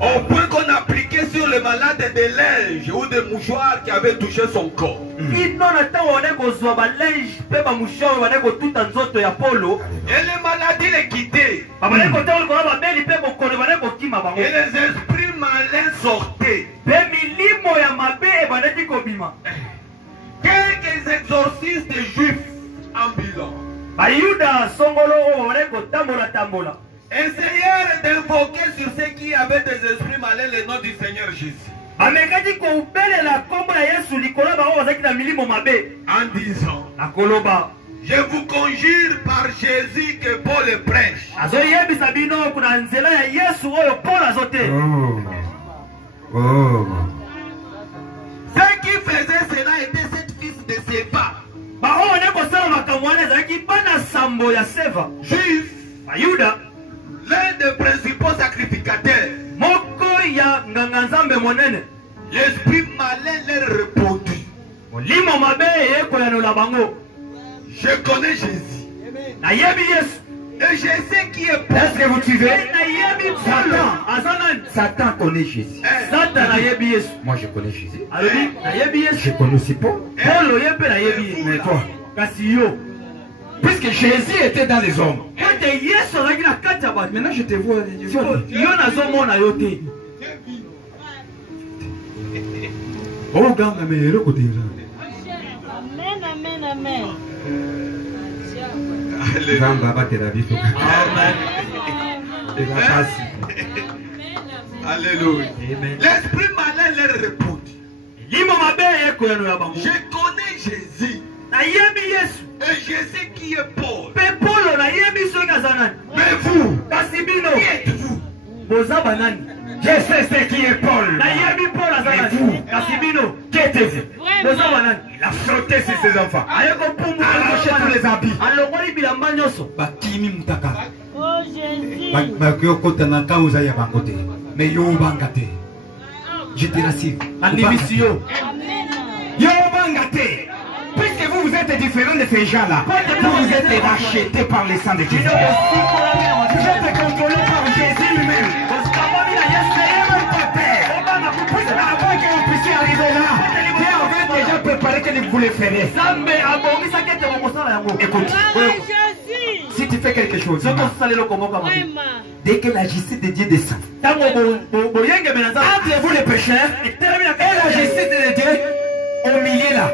Au point qu'on appliquait sur les malades des linges ou des mouchoirs qui avaient touché son corps. Et les maladies les quittaient. Et les esprits malins sortaient. Quelques exorcistes juifs ambulants essayèrent d'invoquer sur ceux qui avaient des esprits malins le nom du Seigneur Jésus. En disant, je vous conjure par Jésus que Paul prêche. Oh. Ceux qui faisaient cela étaient sept fils de Sépa, juifs, l'un des principaux sacrificateurs. L'esprit malin leur répondit. molimo mabe ekoyanola bango Je connais Jésus. nayebi yesu Et je sais qui est Est-ce que vous suivez? nayebi polo aza nani Satan connaît Jésus. satan nayebi yesu Moi je connais Jésus. alobi nayebi Je yesu connais aussi Paul. polo ye mpe nayebi ye Mais toi, kasi yo puisque Jésus était dans les hommes, ete yesu azalaki na kati ya bato maintenant je te vois. yo nazomona yo te oganga me eloko te Amen, amen, amen. Nzambe abatela biso. amen Ezapasi. Alléluia. L'esprit malin leur répondit. limo mabe ekoyanola bango Je connais Jésus. nayebi yesu Et je sais qui est Paul. mpe polo nayebi soki aza nani Mais vous, kasi bino qui êtes-vous? boza banani Je sais ce qui est Paul. nayebi polo aza Mais nani vous, kasi bino qui êtes-vous? boza Vraiment. banani Il a frotté sur ses enfants. aye kopumbuka Arraché tous les habits. alongoli bilamba nyonso bakimi mutaka Oh Jésus. bakiyokota na kauza ya bango te me yo obanga te je te rassure andimisi yo Amen. Yobangate. Puisque vous êtes différents de ces gens-là, vous êtes rachetés par le sang de Jésus. Vous êtes contrôlés par Jésus lui-même. Avant que vous puissiez arriver là, Dieu avait déjà préparé que vous le ferez. nzambe abongisaki ete bokosala yango Écoute, Ah, Jésus. si tu fais quelque chose, soki osala eloko moko mabe Vraiment. dès que la justice de Dieu descend, ntango boyengemela nzambe entre vous les pécheurs etelemi na et la justice de Dieu, au milieu là,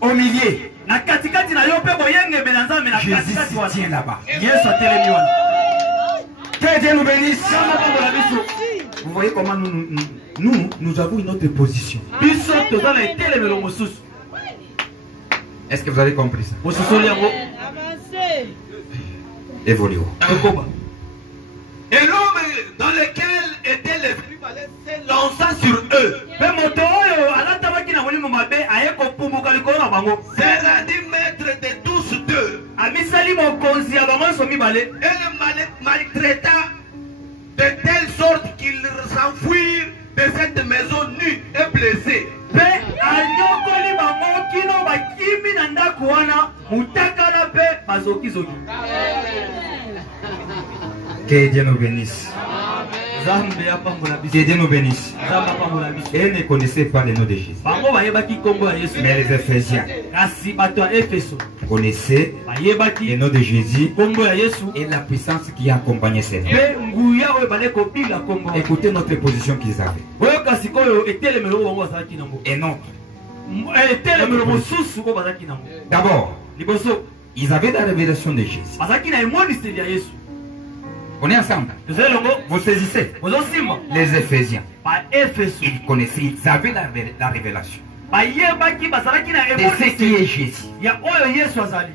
au milieu, na katikati na yo mpe boyengemela nzambe na Jésus katikati se wana tient là-bas. yesu atelemi wana Que Dieu nous bénisse. nzambe apambola biso Vous voyez comment nous avons une autre position. biso toza na etelemelo mosusu Est-ce que vous avez compris ça? mosusoli yango Avancez. Évoluons. ekoma Et l'homme dans lequel était l'esprit malin s'est lancé sur eux. mpe moto oyo alatamaki na molimo mabe aye kopumbuka likolo na bango C'est rendu maître de tous deux. amisali mokonzi ya bango nyonso mibale Et le maltraita de telle sorte qu'ils s'enfuirent de cette maison nue et blessés. mpe anyokoli bango kino bakimi na ndako wana mutakala mpe bazokizoki Que Dieu nous bénisse. nzambe apambola biso Que Dieu nous bénisse. nzambe apambola biso Et ne connaissaient pas le nom de Jésus. bango bayebaki nkombo ya yesu Mais les Éphésiens kasi bato ya efeso connaissaient le bayebaki nom de Jésus nkombo ya yesu et la puissance qui accompagnait ces noms. mpe nguya oyo bale kobila nkombo wana. Écoutez notre position qu'ils avaient. oyoka sikoyo etelemelo oyo bango bazalaki nango Et notre. etelemelo mosusu oyo bazalaki nango D'abord, liboso ils avaient la révélation de Jésus. bazalaki na emoniseli ya yesu On est ensemble. tozali longo Vous saisissez? bozosimba Les Éphésiens. baefeso Ils connaissaient, ils avaient la révélation bayebaki bazalaki na de ce qui emoniseli est Jésus. ya oyo yesu azali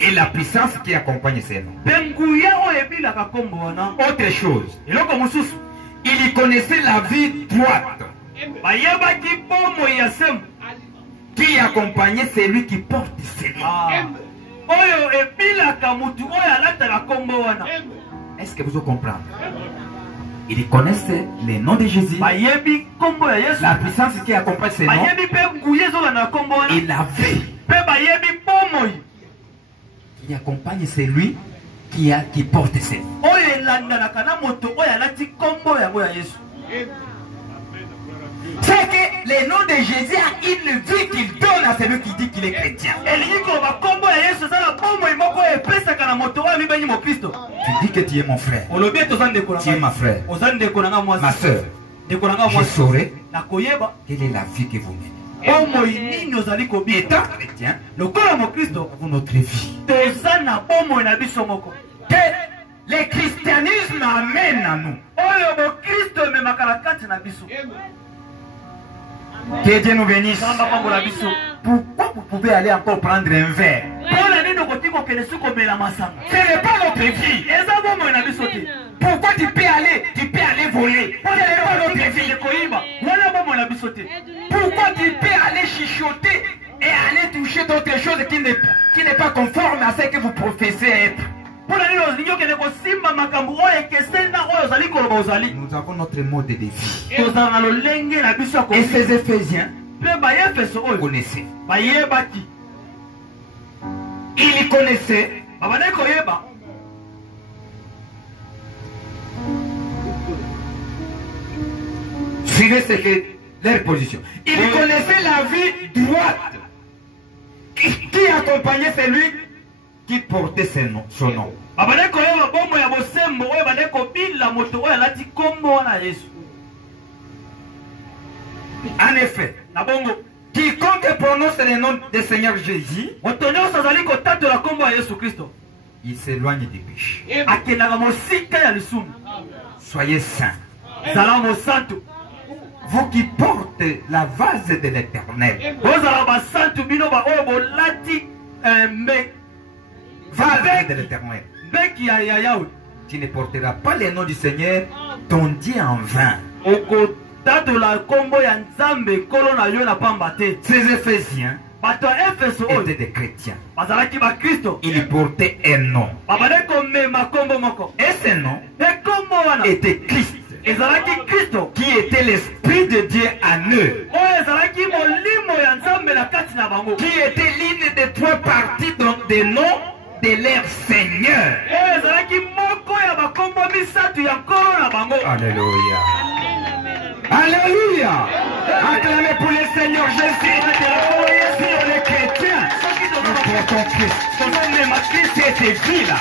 Et la puissance qui accompagne ces noms. mpe nguya oyo ebilaka nkombo wana Autre chose, eloko mosusu ils y connaissaient la vie droite bayebaki bomoi ya semu qui accompagnait celui qui porte ses noms. oyo ebilaka mutu oyo alataka nkombo wana Est-ce que vous comprenez? Ils connaissaient les noms de Jésus, bayebi nkombo ya yesu la puissance qui accompagne ces noms, bayebi mpe nguya ezolanda na nkombo wana et la vie mpe bayebi bomoi qui accompagne celui qui porte ses noms. oyo elandanaka na moto oyo alati nkombo yango ya yesu C'est que le nom de Jésus a une vie qu'il donne à celui qui dit qu'il est chrétien. elingi koloba nkombo ya yesu eza na bomoi moko oyo epesaka na moto oyo amibenyi mokristo Tu dis que tu es mon frère, olobi ete oza ndeko na tu es ma ngai frère, oza ndeko na ngai ma mwasi soeur. ndeko na ngai Je mwasi saurai nakoyeba quelle est la vie que vous menez. bomoi nini ozali kobika Étant chrétien, lokola mokristo nous avons notre vie. toza na bomoi na biso moko Que le christianisme amène à nous. oyo bokristo ememaka na kati na biso Que Dieu nous bénisse. nzambe apambola biso Pourquoi vous pouvez aller encore prendre un verre? mpona nini okoki kokende soki komela masanga Ce n'est pas notre vie. eza bomoi na biso te Pourquoi tu peux aller voler? Ce n'est pas notre vie. koyiba wana bomoi na biso te Pourquoi tu peux aller chuchoter et aller toucher d'autres choses qui n'est pas conforme à ce que vous professez être? Nous avons notre mode de vie. Et ces Éphésiens connaissaient. Ils connaissaient. Suivez ce que leur position. Ils connaissaient la vie droite qui accompagnait celui qui portait son nom. En effet, quiconque prononce le nom du Seigneur Jésus, il s'éloigne du péché. Soyez saints. Vous qui portez la vase de l'Éternel. Vase de l'Éternel. Tu ne porteras pas le nom du Seigneur, ton Dieu en vain. Ces Éphésiens étaient des chrétiens. Ils portaient un nom. Et ce nom était Christ, qui était l'Esprit de Dieu en eux, qui était l'une des trois parties des noms de leur Seigneur. Alléluia. Alléluia. Acclamez pour le Seigneur Jésus. Si on est chrétien, nous portons Christ. Cette vie-là,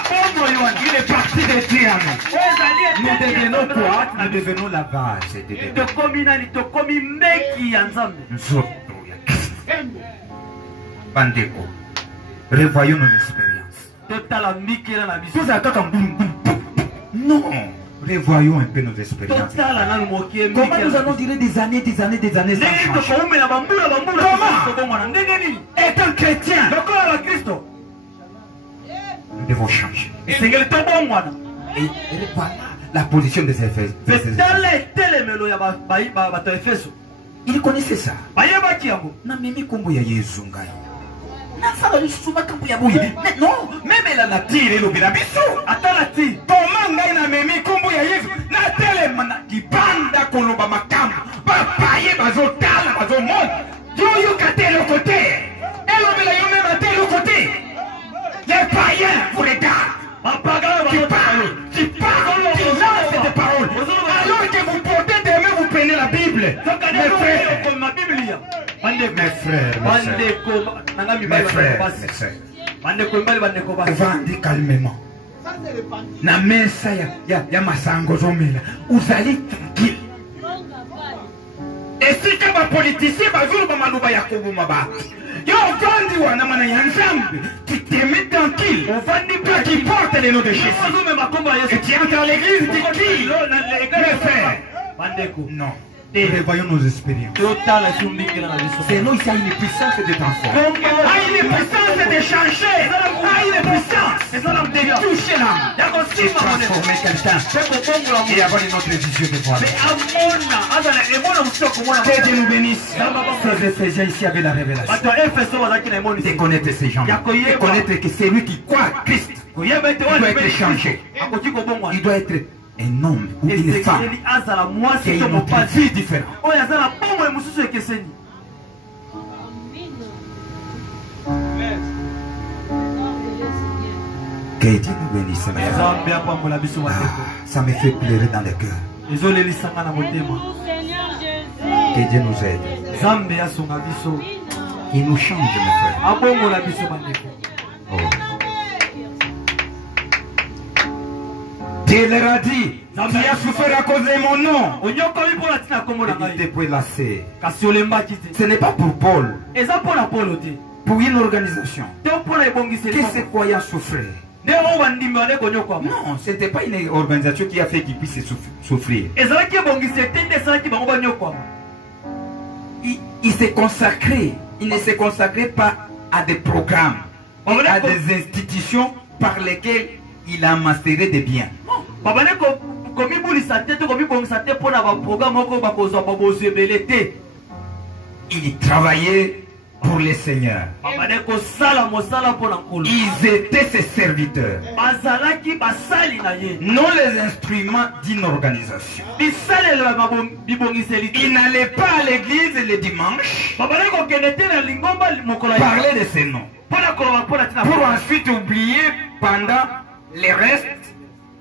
il est parti de Dieu à nous. Nous devenons quoi? Nous devenons la base de Dieu. Nous sommes Christ. Bandeko, revoyons nos expériences. Tout ça, non. Revoyons un peu nos expériences. Comment nous allons durer des années sans changer? Comment? Étant chrétien, nous devons changer. Et voilà la position des Éphésiens. Ils connaissaient ça. Non, même la nature est l'obérabisso. Comment n'a même combo ya Yesu na tele mana kibanda koloba makamba ba paye bazotala bazomona yo katelo côté et l'obéla yo même à tel côté. Les païens vous regardent. Tu parles des paroles. Alors que vous portez des mains, vous prenez la Bible. Mes frères, vendez calmement. Na mesa ya masango zomela. Vous allez tranquille. Et si tu es politicien, bazulu ba maluba ya kobuma ba. Yo vandi wana mana ya nzambe. Tu te mets tranquille. Toi qui porte le nom de Jésus. Et tu entres dans l'église, tu dis mes frères. Non. Revoyons nos expériences. C'est nous, il y a une puissance de transformer. Il y a une puissance de changer. Il y a une puissance de toucher l'âme. De transformer quelqu'un. Et avoir une autre vision de voir. Que Dieu nous bénisse. Ces Éphésiens ici avaient la révélation. De connaître ces gens. De connaître que c'est lui qui croit Christ. Il doit être changé. Il doit être un homme ou une femme qui a une autre vie différente. Que Dieu nous bénisse. Ça me fait pleurer dans le cœur. Que Dieu nous aide. Il nous change, mes frères. Oh. Dieu leur a dit, tu as souffert à cause de mon nom. Il était prélassé. Ce n'est pas pour Paul. Pour une organisation. Que ces croyants souffraient. Non, ce n'était pas une organisation qui a fait qu'ils puissent souffrir. Il s'est consacré. Il ne s'est consacré pas à des programmes, à des institutions par lesquelles il a amassé des biens. Il travaillait pour les seigneurs. babane kosala mosala mpona nkolo. Ils étaient ses serviteurs, bazalaki basali na ye, non les instruments d'une organisation. bisalelo ya bibongiseli te. Ils n'allaient pas à l'église le dimanche babane kokende te na lingomba mokolo ya parler de ces noms, mpona koloba mpona tina pour ensuite oublier pendant le reste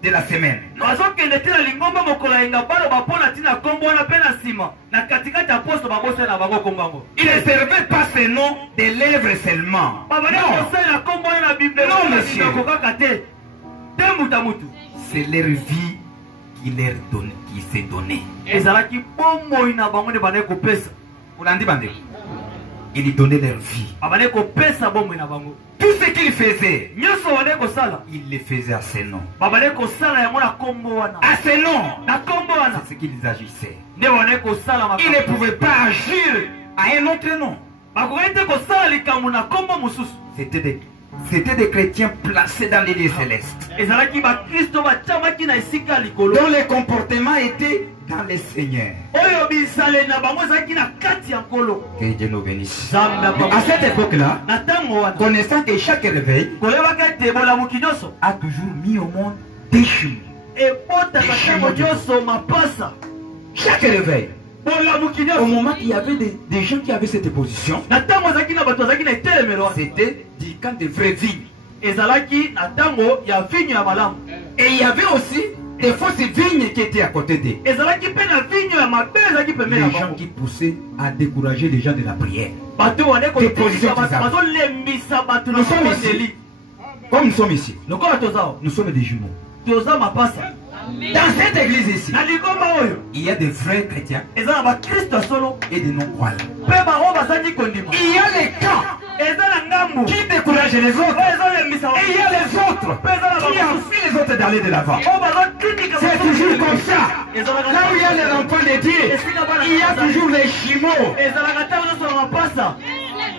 de la semaine. bazokende te na lingomba mokolo ya yenga baloba mpona tina kombo wana mpe na nsima na katikati ya posto babosa na bango kombo yango. Ils ne servaient pas ces noms des lèvres seulement. babane Non, kosalela kombo wana na bible Non, monsieur. na kokaka te te muta mutu. c'est leur vie qui s'est donnée. ezalaki bomoi na bango nde bane kopesa. Olandi bandeko. Ils donnaient leur vie. babane kopesa bomoi na bango. Tout ce qu'ils faisaient, nyonso bane kosala ils le faisaient à ses noms. babane kosala yango na kombo wana. À ses noms, na kombo wana c'est ce qu'ils agissaient. nde bane kosala Ils ne makambo. pouvaient pas agir à un autre nom. bakoki te kosala likambo na kombo mosusu. C'était des chrétiens placés dans les lieux célestes, ezalaki bakristo batiamaki na esika ya likolo dont le comportement était dans les seigneurs. oyo bisaleli na bango ezalaki na kati ya nkolo. Que Dieu nous bénisse. nzambe À apa- cette époque-là, na ntango wana connaissant que chaque réveil koyebaka ete bolamuki nyonso a toujours mis au monde des jumeaux. ebotaka ntango nyonso mapasa. Chaque réveil. bolamuki Au nyonso moment qu'il y avait des gens qui avaient cette position, na ntango ezalaki na bato bazalaki na etelemelo wana c'était du camp de vraies vignes. ezalaki na ntango ya vinyo ya malamu. Et il y avait aussi des fausses vignes qui étaient à côté d'eux. ezalaki mpe na vinyo ya mabe ezalaki pembeni Les na gens bango. qui poussaient à décourager les gens de la prière. bato wane Position bato bizarre. bazolembisa bato na Nous sommes mabondeli. ici. Comme nous sommes ici, lokola toza awa, nous sommes des jumeaux. toza mapasa. Dans cette église ici, na lingomba oyo il y a des vrais chrétiens eza na bakristo ya solo et des non-croyants. mpe bango bazali kondima. Il y a les camps eza na ngambu qui découragent les autres. oyo ezolembisa Et il y a les autres qui enfuient les autres d'aller de l'avant. oyo bazotindika C'est toujours comme ça. ezalaka Là où il y a les enfants de Dieu, il y a toujours les jumeaux. ezalaka ntango nyonso na mapasa.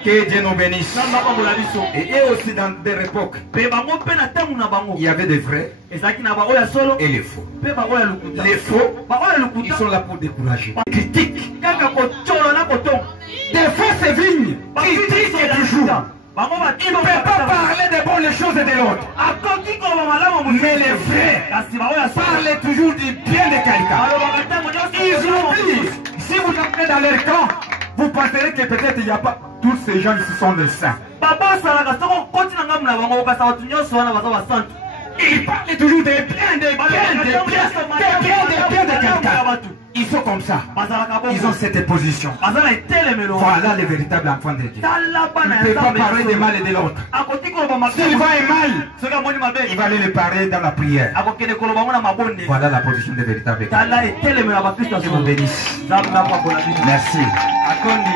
Que Dieu nous bénisse. nzambe apambola biso. Et eux aussi dans leur époque, mpe bango mpe na ntango na bango il y avait des vrais ezalaki na bango ya solo et les faux. mpe bango ya lokuta. Les faux, bango ya ils lokuta sont là pour décourager. Critique. kaka kocola na kotonga. Des fausses vignes critiquent toujours. bango Il ne peut pas parler des bonnes choses de l'autre. akoki koloba malamu Mais les vrais kasi bango ya solo parlent toujours du bien de quelqu'un. balobaka ntango Ils nyonso oublient. Si vous entrez dans leur camp, vous penserez que peut-être il n'y a pas. Tous ces gens ici sont des saints. babasalaka soko okoti na ngambu na bango okasa bato nyonso wana baza basantu. Ils parlent toujours des biens, des biens de quelqu'un. Ils sont comme ça. bazalaka bongo Ils ont cette position. baza na etelemelo Voilà les véritables enfants de Dieu. tala Il bana ne peut ya pas nzambe ya parler de solo. mal et de l'autre. akoki koloba S'il va mabe mal, soki amoni il mabe va aller le parler dans la prière. akokende koloba ngo na mabonde. Voilà la position des véritables chrétiens. tala etelemelo ya bakristo ya Dieu vous solo. bénisse. nzambe apambola biso. Merci. akondi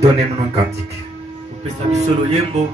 Donnez-nous un cantique. kopesa biso loyembo